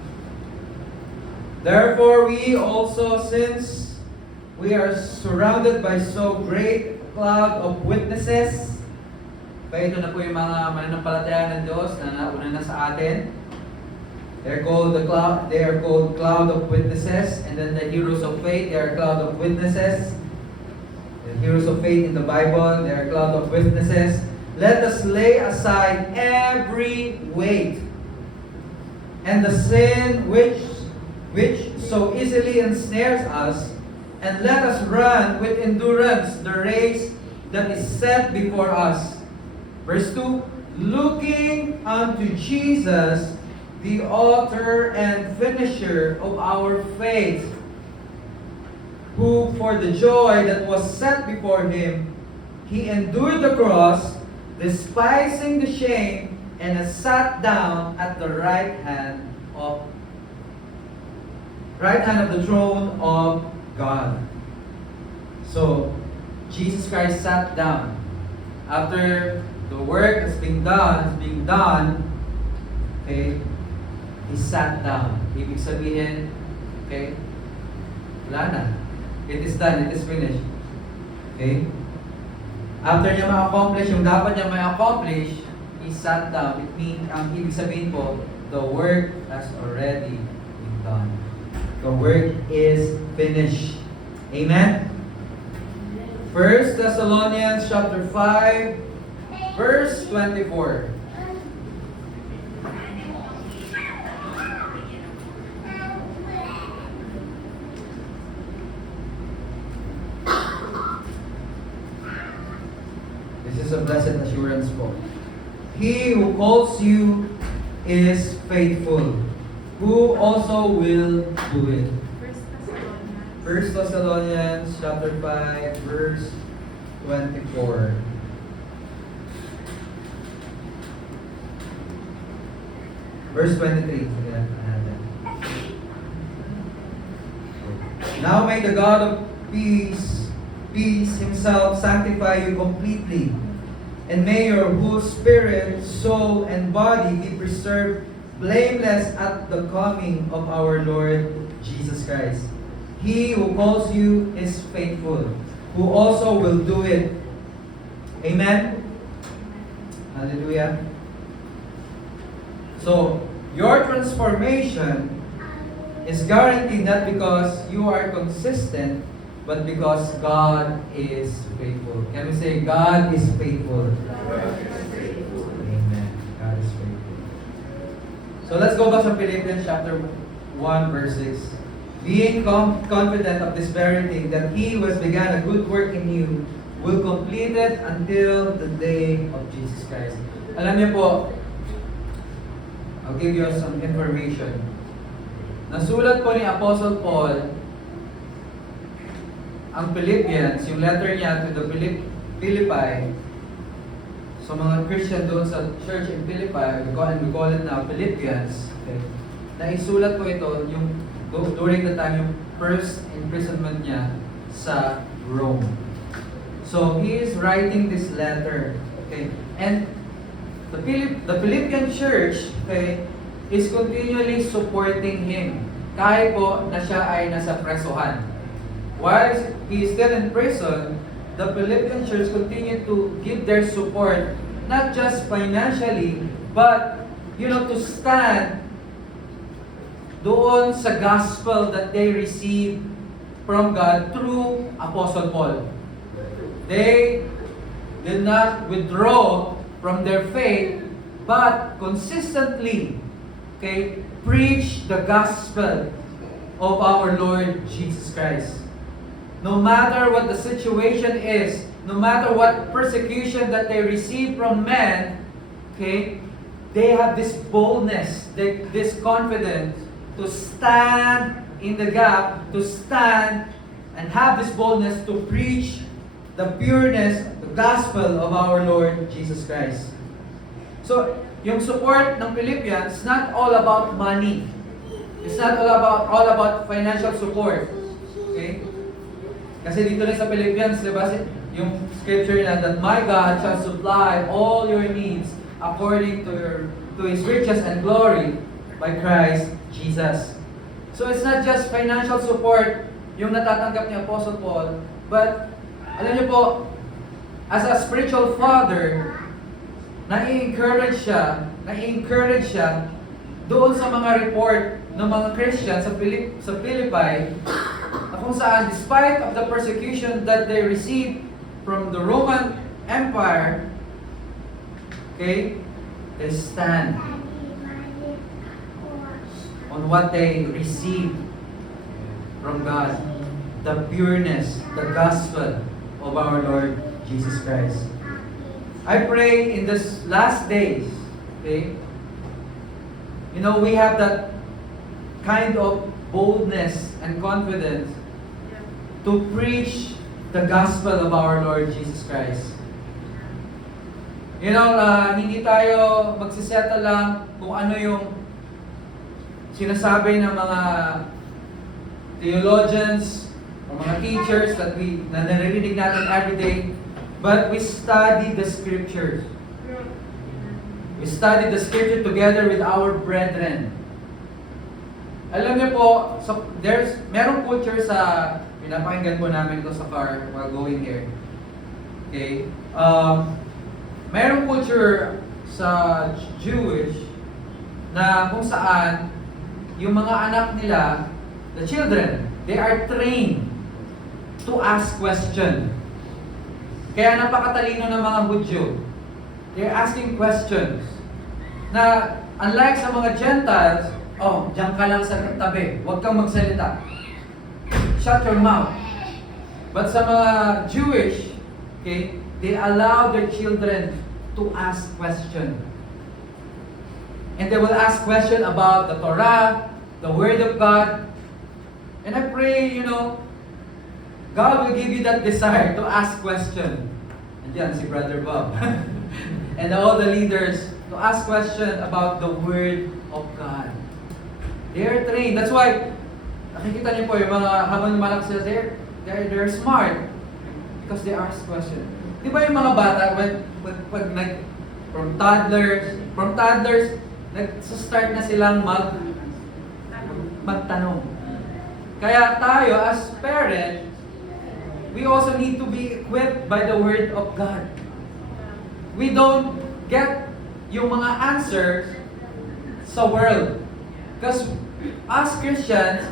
Therefore we also, since we are surrounded by so great a cloud of witnesses, kaya ito na po yung mga mananampalataya ng Diyos na nauna na sa atin. They are called cloud of witnesses, and then the heroes of faith, they are cloud of witnesses. The heroes of faith in the Bible, they are cloud of witnesses. Let us lay aside every weight and the sin which so easily ensnares us, and let us run with endurance the race that is set before us. Verse 2, looking unto Jesus, the author and finisher of our faith, who for the joy that was set before him, he endured the cross, despising the shame, and has sat down at the right hand of the throne of God. So, Jesus Christ sat down. After the work has been done, okay, He sat down. Ibig sabihin, okay, wala na. It is done, it is finished. Okay? After niya ma-accomplish yung dapat niya ma-accomplish, He sat down. It means, ang ibig sabihin po, the work has already been done. The work is finished. Amen? 1 Thessalonians chapter 5, verse 24. This is a blessed assurance po. He who calls you is faithful, who also will do it. 1 Thessalonians chapter 5, verse 24. Verse 23. Now may the God of peace Himself sanctify you completely, and may your whole spirit, soul, and body be preserved blameless at the coming of our Lord Jesus Christ. He who calls you is faithful, who also will do it. Amen? Hallelujah. So, your transformation is guaranteed not because you are consistent, but because God is faithful. Can we say, God is faithful? Amen. God is faithful. So let's go back to Philippians chapter 1, verse 6. Being confident of this very thing, that He who has begun a good work in you will complete it until the day of Jesus Christ. Alam niyo po, I'll give you some information. Nasulat po ni Apostle Paul ang Philippians, yung letter niya to the Philippi, so mga Christian doon sa church in Philippi, we call it now Philippians, okay, na isulat po ito yung during the time yung first imprisonment niya sa Rome. So he is writing this letter, okay, and the Philippian church, okay, is continually supporting him kahit po na siya ay nasa presohan. While he is still in prison, the Philippian church continue to give their support, not just financially, but, to stand doon sa gospel that they received from God through Apostle Paul. They did not withdraw from their faith, but consistently, preach the gospel of our Lord Jesus Christ. No matter what the situation is, no matter what persecution that they receive from men, they have this boldness, this confidence to stand in the gap, to stand and have this boldness to preach the pureness, the gospel of our Lord Jesus Christ. So, yung support ng Philippians, not all about money. It's not all about financial support. Okay? Kasi dito rin sa Philippians, diba, yung scripture na that my God shall supply all your needs according to His riches and glory by Christ Jesus. So it's not just financial support yung natatanggap ni Apostle Paul, but alam niyo po, as a spiritual father, nai-encourage siya doon sa mga report ng mga Christians sa Philippi, na kung saan, despite of the persecution that they received from the Roman Empire, they stand on what they received from God, the pureness, the gospel of our Lord Jesus Christ. I pray in this last days, we have that kind of boldness and confidence to preach the gospel of our Lord Jesus Christ. Hindi tayo magsisettle lang kung ano yung sinasabi ng mga theologians o mga teachers na naririnig natin every day, but we study the scriptures. We study the scripture together with our brethren. Alam niyo po, merong culture sa, pinapakinggan po namin ito sa car while going here. Merong culture sa Jewish na kung saan yung mga anak nila, the children, they are trained to ask question. Kaya napakatalino ng mga Hudyo. They're asking questions. Na unlike sa mga Gentiles, diyan ka lang sa tabi, huwag kang magsalita. Shut your mouth. But sa mga Jewish, they allow their children to ask question. And they will ask question about the Torah, the Word of God. And I pray, God will give you that desire to ask question. Andiyan si Brother Bob. And all the leaders to ask question about the Word of God. They are trained. That's why, nakikita niyo po yung mga habang lumalaki sila, they're smart because they ask question. Di ba yung mga bata, from toddlers, nag-start na silang magtanong. Kaya tayo, as parents, we also need to be equipped by the Word of God. We don't get yung mga answers sa world. Because as Christians,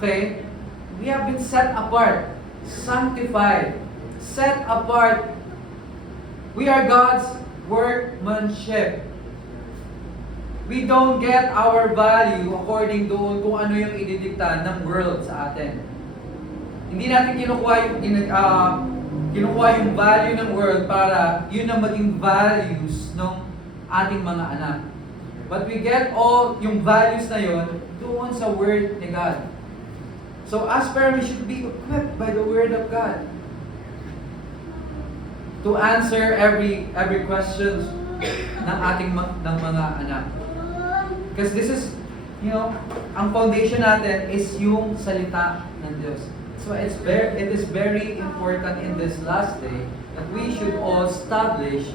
we have been set apart, sanctified, set apart. We are God's workmanship. We don't get our value according doon kung ano yung ididikta ng world sa atin. Hindi natin kinukuha yung value ng world para yun ang maging values ng ating mga anak. But we get all yung values na yun doon sa Word ni God. So as parents, we should be equipped by the Word of God to answer every questions ng mga anak. Because this is, ang foundation natin is yung salita ng Diyos. So it is very important in this last day that we should all establish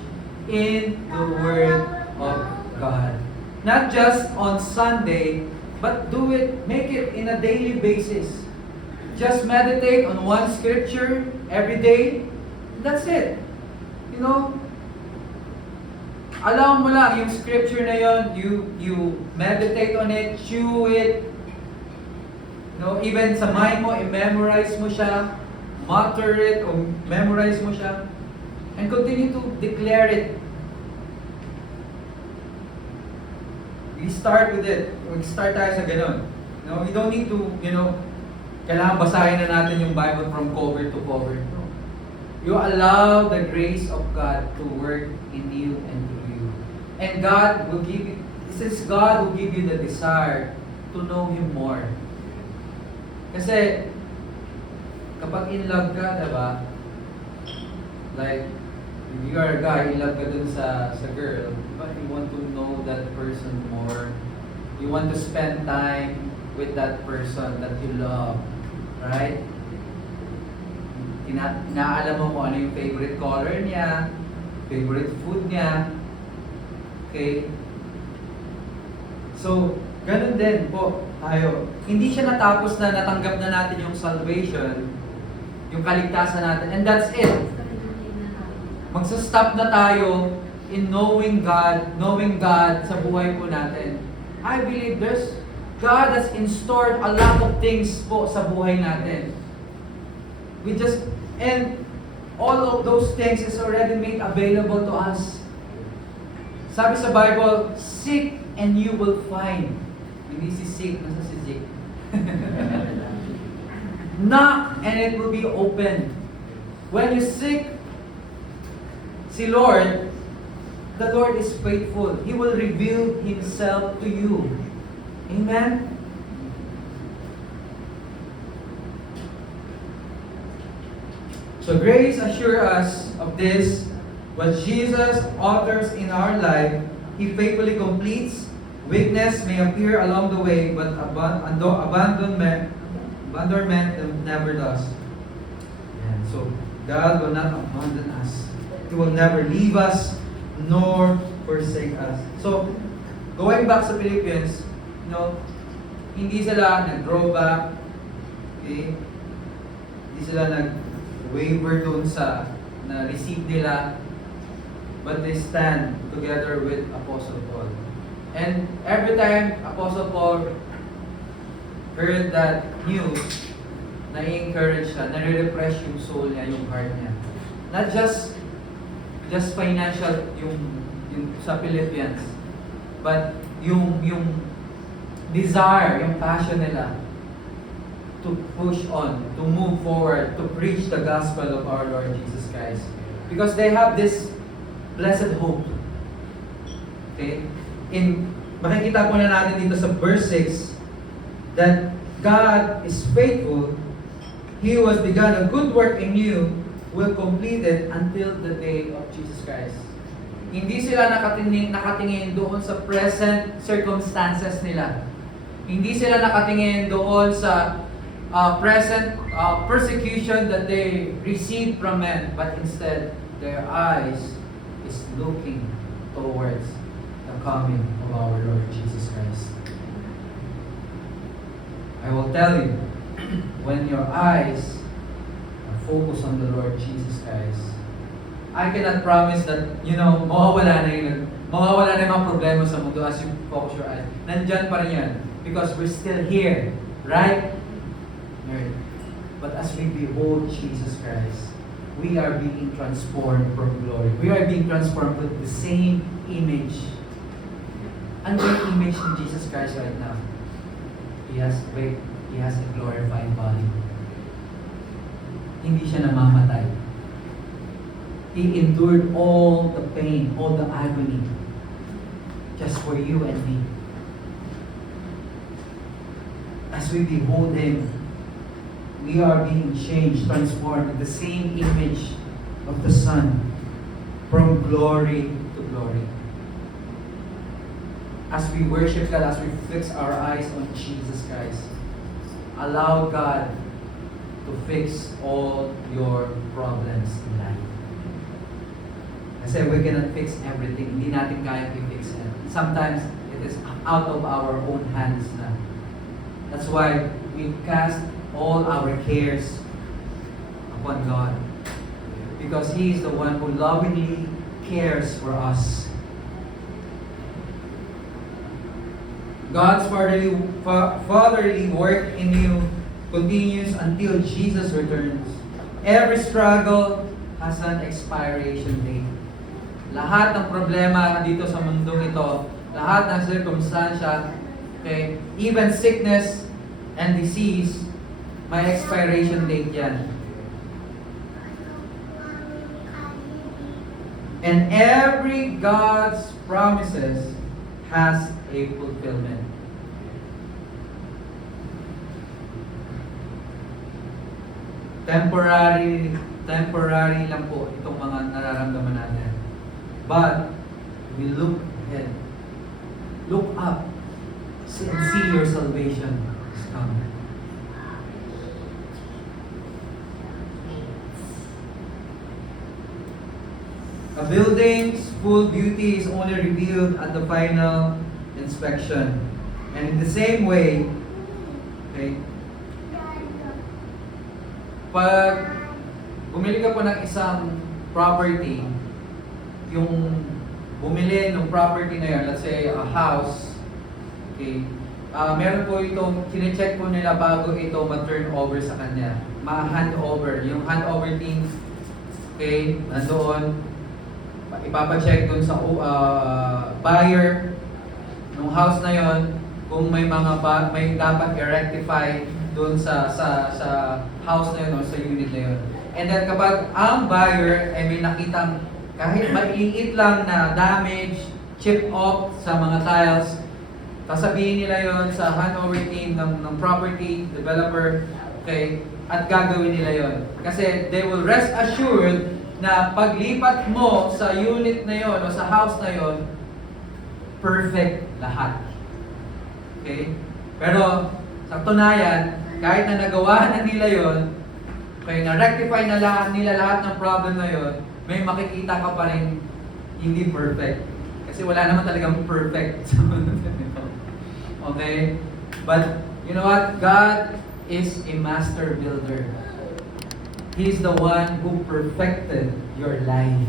in the Word of God. Not just on Sunday, but make it in a daily basis. Just meditate on one scripture every day, That's it. You know, alam mo lang yung scripture na yon, you meditate on it, chew it. You know, even sa mind mo, i-memorize mo siya, mutter it, o memorize mo siya, and continue to declare it. We start with it. Mag-start tayo sa ganun. You know, you don't need to, kailangan basahin na natin yung Bible from cover to cover. No. You allow the grace of God to work in you and through you. And God will give you, since God will give you the desire to know Him more. Kasi, kapag in love ka, diba? Like, if you are a guy, in love ka dun sa girl, but you want to know that person more. You want to spend time with that person that you love. Right? Inaalam mo kung ano yung favorite color niya, favorite food niya. Okay? So, ganun din po tayo. Hindi siya natapos na natanggap na natin yung salvation, yung kaligtasan natin, and that's it. Magsa-stop na tayo in knowing God sa buhay po natin. I believe God has installed a lot of things po sa buhay natin. And all of those things is already made available to us. Sabi sa Bible, seek and you will find. Hindi si seek, nasa si seek. Knock and it will be open. When you seek si Lord, the Lord is faithful. He will reveal Himself to you. Amen? So grace assures us of this. What Jesus authors in our life, He faithfully completes. Weakness may appear along the way, but abandonment never does. And so God will not abandon us. He will never leave us nor forsake us. So, going back sa Philippians, hindi sila nag-draw back, okay? Hindi sila nag-waver doon sa na-receive nila, but they stand together with Apostle Paul. And every time Apostle Paul heard that news, na-encourage siya, nare-refresh yung soul niya, yung heart niya. Not just financial yung sa Philippians, but yung desire, yung passion nila to push on, to move forward, to preach the gospel of our Lord Jesus Christ. Because they have this blessed hope. Okay? Makikita po na natin dito sa verse 6 that God is faithful. He who has begun a good work in you will complete it until the day of Jesus Christ. Hindi sila nakatingin doon sa present circumstances nila. Hindi sila nakatingin doon sa present persecution that they received from men, but instead, their eyes is looking towards the coming of our Lord Jesus Christ. I will tell you, when your eyes are focused on the Lord Jesus Christ, I cannot promise that, mawawala na yung mga problema sa mundo as you focus your eyes. Nandyan pa rin yan. Because we're still here. Right? But as we behold Jesus Christ, we are being transformed from glory. We are being transformed with the same image. Ano yung image ni Jesus Christ right now? He has a glorified body. Hindi siya namamatay. He endured all the pain, all the agony, just for you and me. As we behold Him, we are being changed, transformed in the same image of the Son, from glory to glory. As we worship God, as we fix our eyes on Jesus Christ, allow God to fix all your problems in life. Kasi we cannot fix everything. Hindi natin kaya i-fix it. Sometimes it is out of our own hands na. That's why we cast all our cares upon God. because He is the one who lovingly cares for us. God's fatherly work in you continues until Jesus returns. Every struggle has an expiration date. Lahat ng problema dito sa mundong ito, lahat ng circumstansya, okay, even sickness and disease, may expiration date yan. And every God's promises has a fulfillment. Temporary lang po itong mga nararamdaman natin. But we look ahead. Look up and see your salvation is coming. A building's full beauty is only revealed at the final inspection. And in the same way, okay, pag bumili ka po ng isang property, yung bumili ng property na yun, let's say a house, okay, meron po itong, kine-check po nila bago ito ma-turn over sa kanya. Ma-hand over. Yung handover team, okay, nandoon, ipapacheck dun sa buyer ng house na yon kung may mga may dapat i-rectify dun sa house na yun o sa unit na yun. And then kapag ang buyer ay may nakitang kahit maliit lang na damage, chip off sa mga tiles, sasabihin nila yon sa handover team ng property developer, okay, at gagawin nila yon. Kasi they will rest assured na paglipat mo sa unit na yon o sa house na yon, perfect lahat. Okay? Pero sa tunayan, kahit na nagawa na nila yon, okay, na-rectify na nila lahat ng problem na yon, may makikita ka pa rin hindi perfect. Kasi wala naman talagang perfect sa mundo nito. Okay? But, you know what? God is a master builder. He's the one who perfected your life.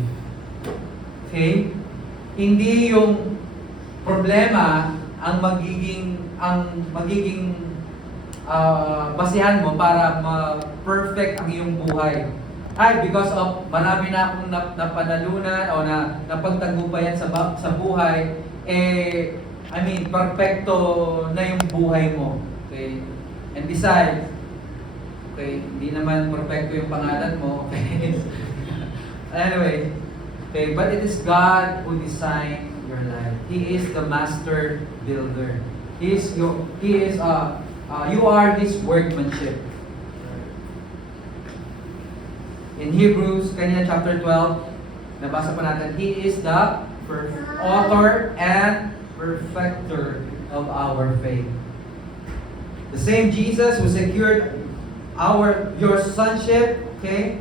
Okay? Hindi yung problema ang magiging basihan mo para ma-perfect ang iyong buhay. Ay, because of marami na akong napanalunan o napagtagumpayan sa buhay, perfecto na yung buhay mo. Okay? And besides, okay, hindi naman perfecto yung pangalan mo. Okay? Anyway, okay, but it is God who designed your life. He is the master builder. You are His workmanship. In Hebrews, kanina chapter 12, nabasa pa natin, He is the author and perfecter of our faith. The same Jesus who secured your sonship, okay,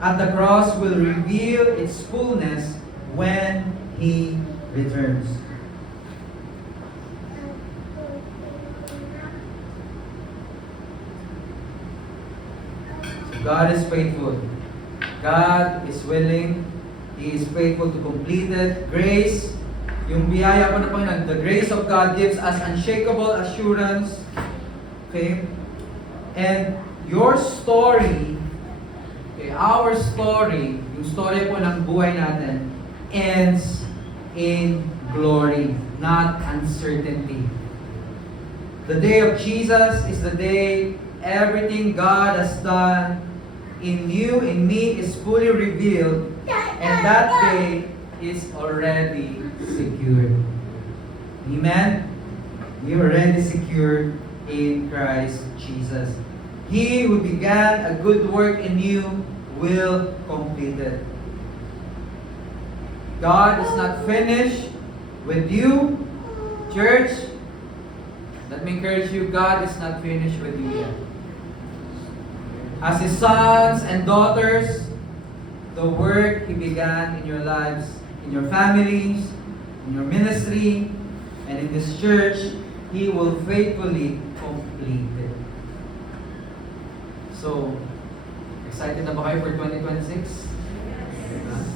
at the cross will reveal its fullness when He returns. God is faithful. God is willing. He is faithful to complete it. Grace, yung biyaya po ng Panginoon, the grace of God gives us unshakable assurance. Okay? And your story, okay, our story, yung story po ng buhay natin, ends in glory, not uncertainty. The day of Jesus is the day everything God has done in you, in me, is fully revealed, and that day is already secured. Amen? We are already secured in Christ Jesus. He who began a good work in you will complete it. God is not finished with you, church. Let me encourage you, God is not finished with you yet. As His sons and daughters, the work He began in your lives, in your families, in your ministry, and in this church, He will faithfully complete it. So, excited na ba kayo for 2026?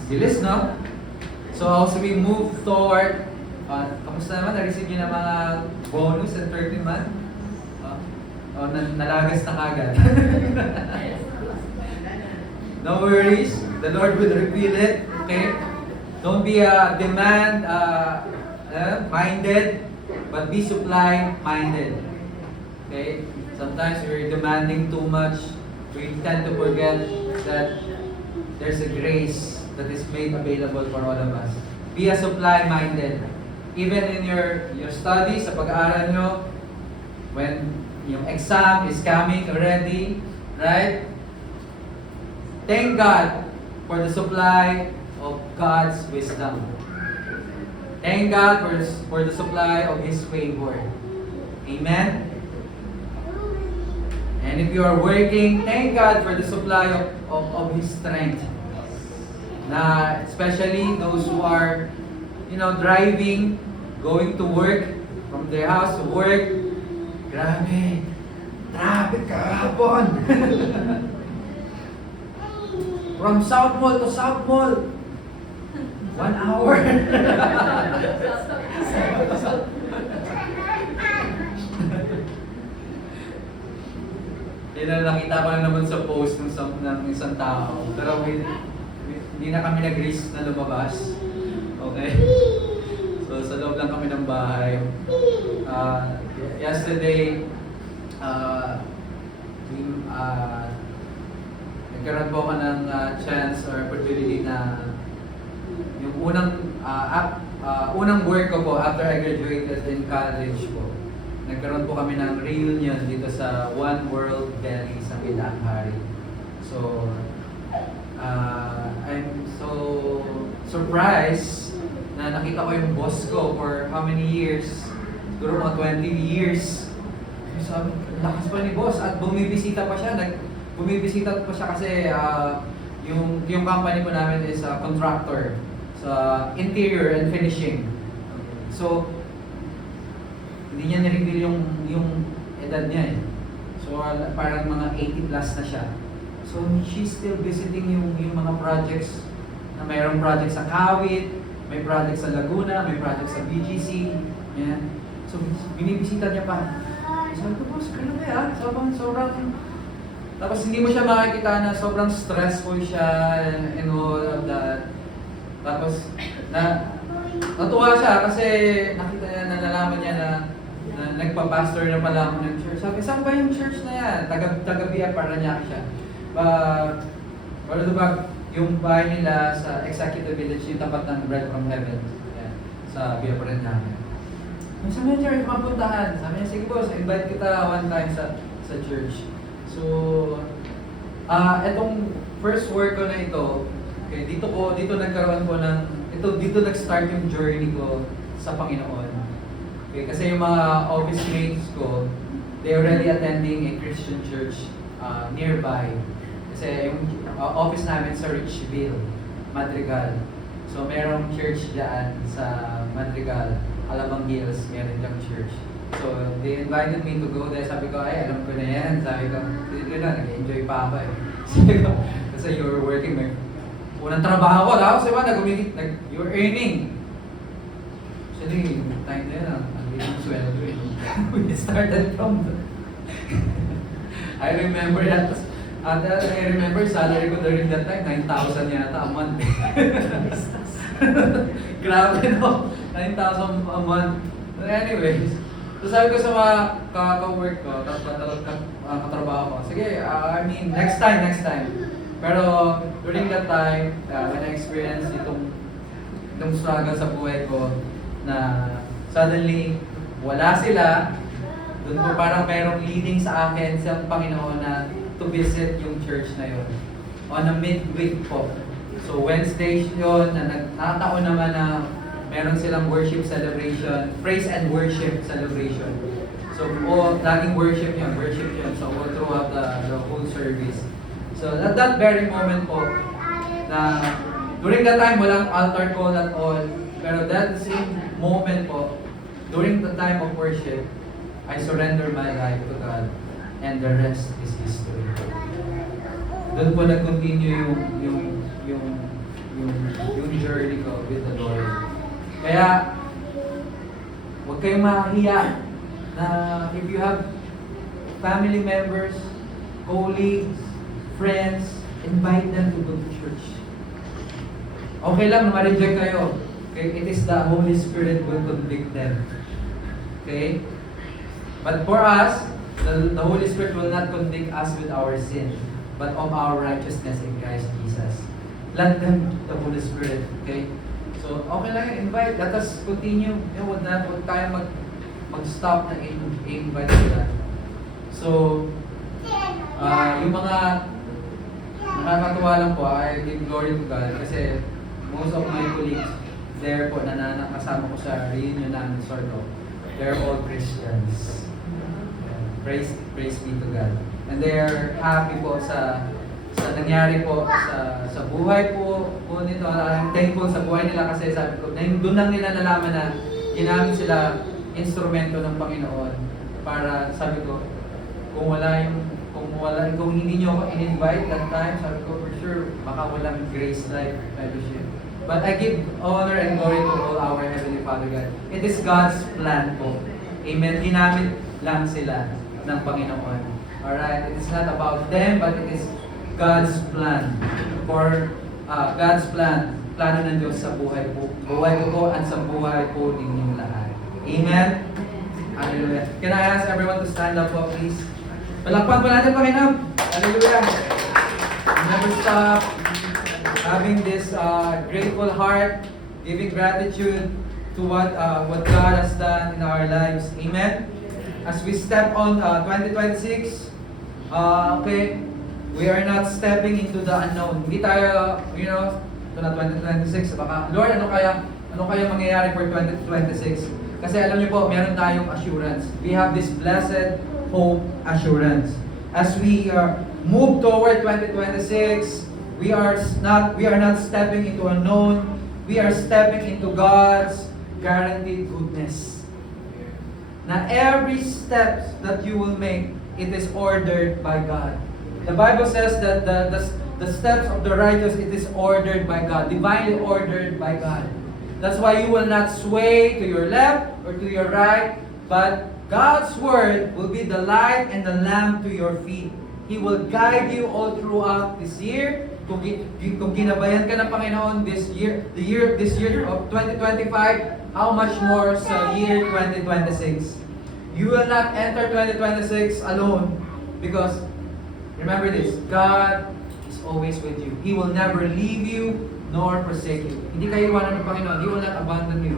Bilis, no? So, as we move toward, kamusta naman? Na-receive niyo na mga bonus at 13 month? Nalagas na kagad. No worries. The Lord will reveal it. Okay? Don't be demand minded, but be supply minded. Okay? Sometimes we're demanding too much. We tend to forget that there's a grace that is made available for all of us. Be a supply minded. Even in your studies, sa pag-aaral nyo, when yung exam is coming already, right? Thank God for the supply of God's wisdom. Thank God for the supply of His favor. Amen? And if you are working, thank God for the supply of His strength. Na especially those who are, driving, going to work, from their house to work. Grabe, traffic kahapon. From South Mall to South Mall. 1 hour. Nakita ko lang naman sa post ng isang tao. Pero hindi na kami nag-risk na lumabas. Okay? So sa loob lang kami ng bahay. Yesterday, nagkaroon po ako ng chance or opportunity na yung unang work ko po after I graduated in college po. Nagkaroon po kami ng reunion dito sa One World Deli sa Pilang Hari. So, I'm so surprised na nakita ko yung boss ko for how many years? Siguro mga 20 years. Sabi, lakas pa ni boss at bumibisita pa siya. Bumibisita pa siya kasi yung company po namin is a contractor sa interior and finishing. So, hindi niya na-reveal yung edad niya eh. So, parang mga 80 plus na siya. So, she's still visiting yung mga projects na mayroong project sa Kawit, may project sa Laguna, may project sa BGC. Yan. So, binibisita niya pa. Sabi ko, boss, grabe ah. Sobrang tapos hindi mo siya makikita na sobrang stressful siya and all of that. Tapos, natuwa siya kasi nakita niya, nalalaman niya na nagpa-pastor na pala ako ng church. Sabi, saan ba yung church na yan? Taga-Bia Paranaque siya. Pero diba, yung bahay nila sa Executive Village, yung tapat ng Bread from Heaven. Yan, sa Bia Paranaque. Saan yung church mapuntahan? Sabi niya, sige boss, invite kita one time sa church. So, etong first work ko na ito, okay, dito nagkaroon ko dito nag-start yung journey ko sa Panginoon. Okay, kasi yung mga office mates ko, they already attending a Christian church nearby. Kasi yung office namin sa Richville, Madrigal. So, merong church dyan sa Madrigal, Alabang Hills, meron dyang church. So, they invited me to go there. Sabi ko, ay, alam ko na yan. Sabi ko, sige na, nag-enjoy pa ako eh. Sabi ko, kasi you were working, may unang trabaho ko. Tapos, diba, you're earning. Actually, time na yan, ang bilang sweldo eh. We started from I remember that. I remember salary ko during that time, 9,000 yata a month. Grabe no, 9,000 a month. Anyways, so sabi ko sa mga ka-work ko, katrabaho ko, sige, next time. Pero during that time, when I experienced itong struggle sa buhay ko, na suddenly, wala sila, doon ko parang mayroong leading sa akin sa Panginoon na to visit yung church na yun. On a midweek po. So Wednesday yun, na nagtataon naman na meron silang worship celebration, praise and worship celebration. So laging worship yun. So all throughout the whole service. So at that very moment po, na during that time walang altar call at all, pero that same moment po, during the time of worship, I surrender my life to God, and the rest is history. Doon po nag-continue yung yung journey ko with the Lord. Kaya, huwag kayong mahiya na if you have family members, colleagues, friends, invite them to go to church. Okay lang na ma-reject kayo. Okay? It is the Holy Spirit will convict them. Okay? But for us, the Holy Spirit will not convict us with our sin, but of our righteousness in Christ Jesus. Let them, the Holy Spirit. Okay? So, okay lang yun. Invite. Let us continue. Huwag tayo mag-stop na invite sila. So, yung mga nakakatuwa lang po, I give glory to God kasi most of my colleagues there po na nakasama ko sa reunion namin sort of, they're all Christians. Praise be to God. And they are happy po sa nangyari po sa buhay po nito. I'm thankful sa buhay nila kasi sabi ko, doon lang nila nalaman na ginamit sila instrumento ng Panginoon para sabi ko, kung hindi niyo ako in-invite that time, sabi ko for sure baka walang Grace Life Fellowship. But I give honor and glory to all our Heavenly Father God. It is God's plan po. Amen. Ginamit lang sila ng Panginoon. Alright? It is not about them, but it is God's plan. For God's plan. Plano ng Diyos sa buhay ko po at sa buhay po ninyong lahat. Amen? Hallelujah. Can I ask everyone to stand up po, please? Palakpan po natin, Panginoon. Hallelujah. Never stop having this grateful heart, giving gratitude to what God has done in our lives. Amen? As we step on 2026, okay, we are not stepping into the unknown. Hindi tayo, ito na 2026, baka, Lord, ano kaya mangyayari for 2026? Kasi alam niyo po, meron tayong assurance. We have this blessed hope assurance. As we move toward 2026, we are not stepping into unknown. We are stepping into God's guaranteed goodness. Na every step that you will make, it is ordered by God. The Bible says that the steps of the righteous, it is ordered by God, divinely ordered by God. That's why you will not sway to your left or to your right, but God's word will be the light and the lamp to your feet. He will guide you all throughout this year. Kung ginabayan ka ng Panginoon this year of 2025, how much more sa year 2026? You will not enter 2026 alone because remember this, God is always with you. He will never leave you nor forsake you. Hindi kayo iwanan ng Panginoon. He will not abandon you.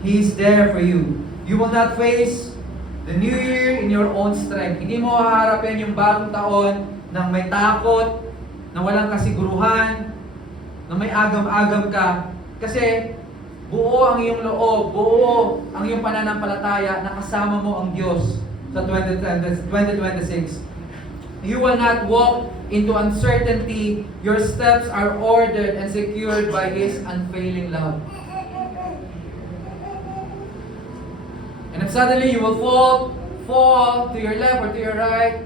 He is there for you. You will not face the new year in your own strength. Hindi mo haharapin yung bagong taon ng may takot, na walang kasiguruhan, na may agam-agam ka. Kasi buo ang iyong loob, buo ang iyong pananampalataya na kasama mo ang Diyos sa 2026. You will not walk into uncertainty. Your steps are ordered and secured by His unfailing love. And if suddenly you will fall to your left or to your right,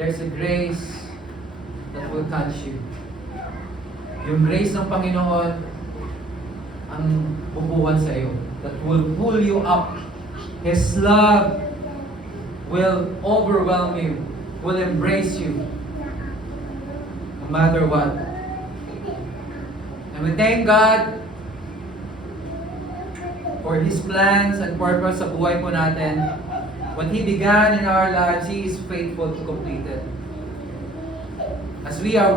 there's a grace that will touch you. Yung grace ng Panginoon ang bubuwan sa iyo, that will pull you up. His love will overwhelm you, will embrace you, no matter what. And we thank God for His plans and purpose sa buhay po natin. What He began in our lives, He is faithful to complete it. As we are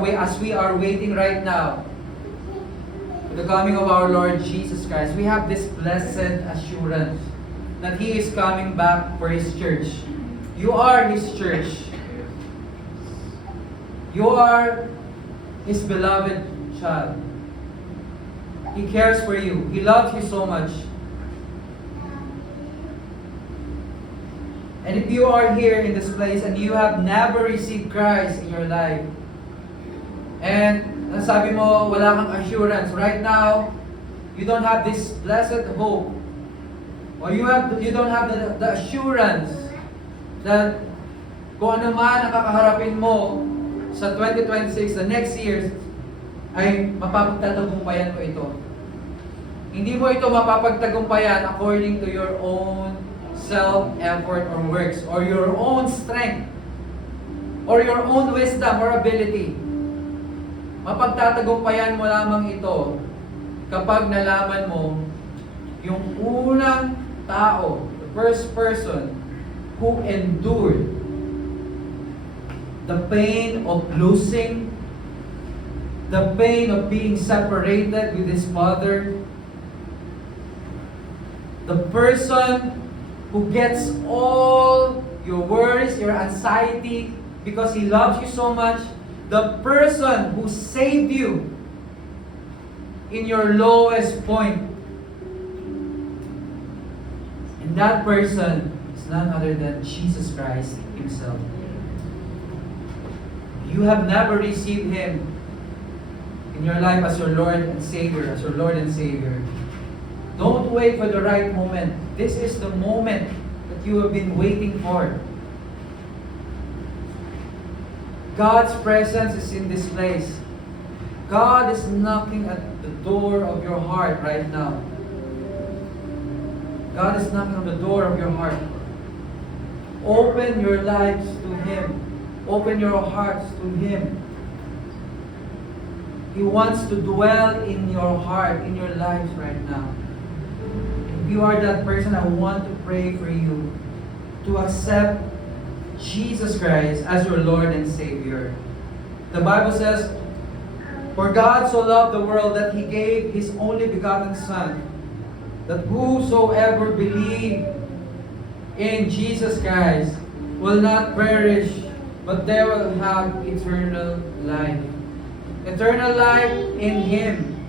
waiting right now for the coming of our Lord Jesus Christ, we have this blessed assurance that He is coming back for His church. You are His church. You are His beloved child. He cares for you. He loves you so much. And if you are here in this place and you have never received Christ in your life, and nasabi mo, wala kang assurance, right now, you don't have this blessed hope, or you don't have the assurance that kung ano man ang kakaharapin mo sa 2026, the next years, ay mapapagtatagumpayan mo ito. Hindi mo ito mapapagtagumpayan according to your own self-effort or works, or your own strength, or your own wisdom or ability. Mapagtatagumpayan mo lamang ito kapag nalaman mo yung unang tao, the first person who endured the pain of losing, the pain of being separated with his father, the person who gets all your worries, your anxiety, because he loves you so much, the person who saved you in your lowest point. And that person is none other than Jesus Christ himself. You have never received him in your life as your Lord and Savior, Don't wait for the right moment. This is the moment that you have been waiting for. God's presence is in this place. God is knocking at the door of your heart right now. God is knocking on the door of your heart. Open your lives to him. Open your hearts to him. He wants to dwell in your heart, in your lives right now. If you are that person, I want to pray for you to accept Jesus Christ as your Lord and Savior. The Bible says, "For God so loved the world that He gave His only begotten Son, that whosoever believe in Jesus Christ will not perish, but they will have eternal life." Eternal life in Him.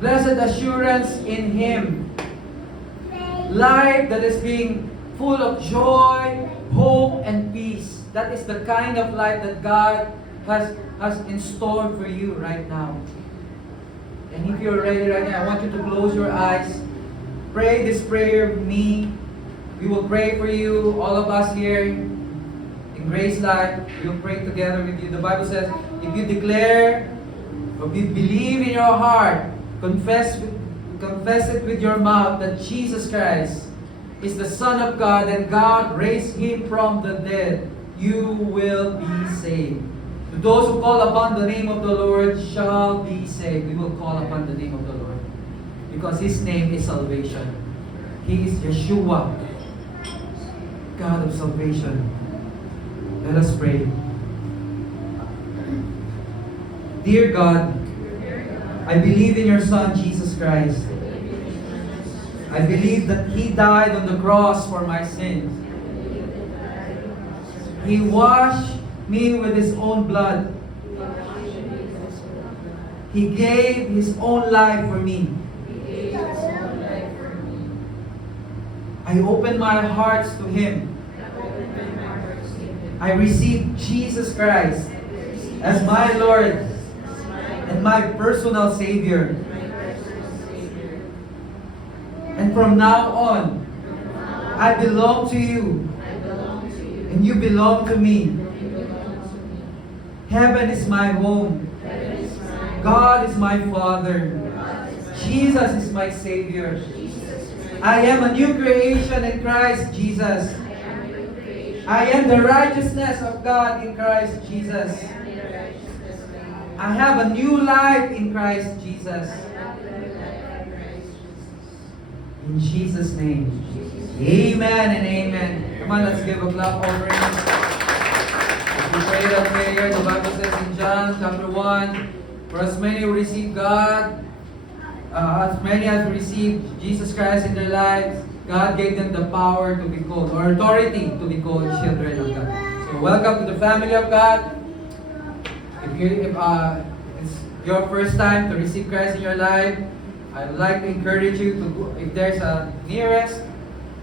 Blessed assurance in Him. Life that is being full of joy, hope, and peace. That is the kind of life that God has in store for you right now. And if you're ready right now, I want you to close your eyes. Pray this prayer with me. We will pray for you, all of us here in Grace Life. We will pray together with you. The Bible says, if you declare or you believe in your heart, confess it with your mouth that Jesus Christ is the Son of God and God raised Him from the dead, you will be saved. To those who call upon the name of the Lord shall be saved. We will call upon the name of the Lord because His name is salvation. He is Yeshua, God of salvation. Let us pray. Dear God, I believe in your Son, Jesus Christ. I believe that He died on the cross for my sins. He washed me with His own blood. He gave His own life for me. I open my heart to Him. I receive Jesus Christ as my Lord and my personal Savior. And from now on, I belong to you. And you belong to me. Heaven is my home. God is my Father. Jesus is my Savior. I am a new creation in Christ Jesus. I am the righteousness of God in Christ Jesus. I have a new life in Christ Jesus. In Jesus' name. Amen and amen. Come on, let's give a clap offering. As we pray that prayer, the Bible says in John chapter 1, for as many who receive God, as many as received Jesus Christ in their lives, God gave them the power to be called, or authority to be called children of God. So welcome to the family of God. If it's your first time to receive Christ in your life, I would like to encourage you to go, if there's a nearest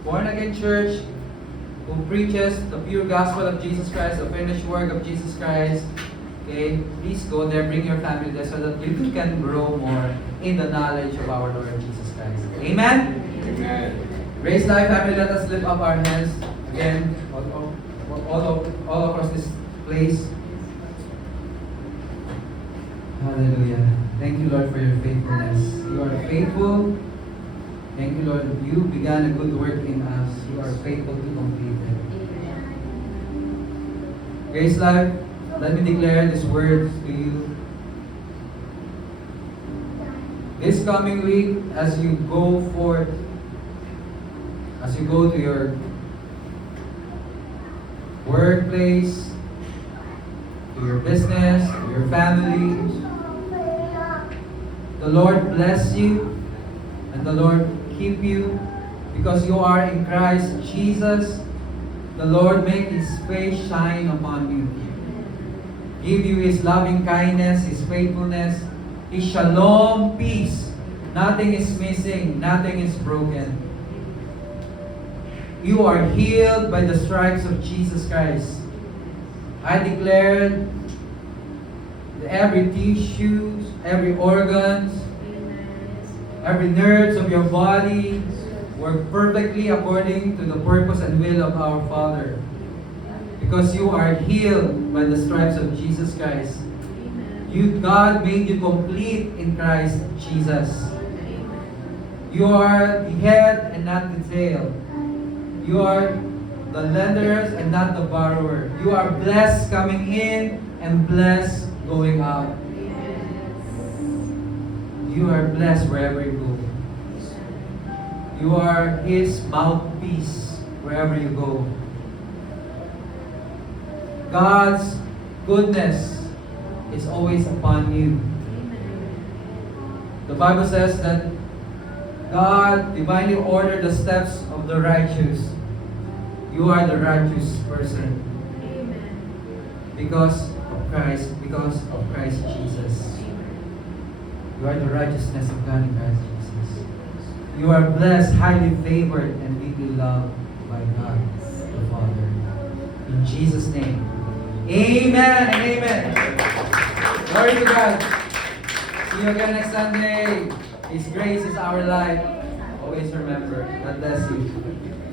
born-again church who preaches the pure gospel of Jesus Christ, the finished work of Jesus Christ, okay, please go there, bring your family there so that you can grow more in the knowledge of our Lord Jesus Christ. Amen? Amen. Grace Life family, let us lift up our hands again all across this place. Hallelujah. Thank you, Lord, for your faithfulness. You are faithful. Thank you, Lord, that you began a good work in us. You are faithful to complete it. Grace Life, let me declare these words to you. This coming week, as you go forth, as you go to your workplace, to your business, to your family, the Lord bless you and the Lord keep you because you are in Christ Jesus. The Lord make His face shine upon you. Give you His loving kindness, His faithfulness, His shalom, peace. Nothing is missing, nothing is broken. You are healed by the stripes of Jesus Christ. I declare that every tissues, every organs, every nerves of your body work perfectly according to the purpose and will of our Father. Because you are healed by the stripes of Jesus Christ. God made you complete in Christ Jesus. You are the head and not the tail. You are the lenders and not the borrower. You are blessed coming in and blessed going out. You are blessed wherever you go. You are His mouthpiece wherever you go. God's goodness is always upon you. The Bible says that God divinely ordered the steps of the righteous. You are the righteous person. Because of Christ Jesus. You are the righteousness of God in Christ Jesus. You are blessed, highly favored, and deeply loved by God the Father. In Jesus' name. Amen and amen. Glory to God. See you again next Sunday. His grace is our life. Always remember. God bless you.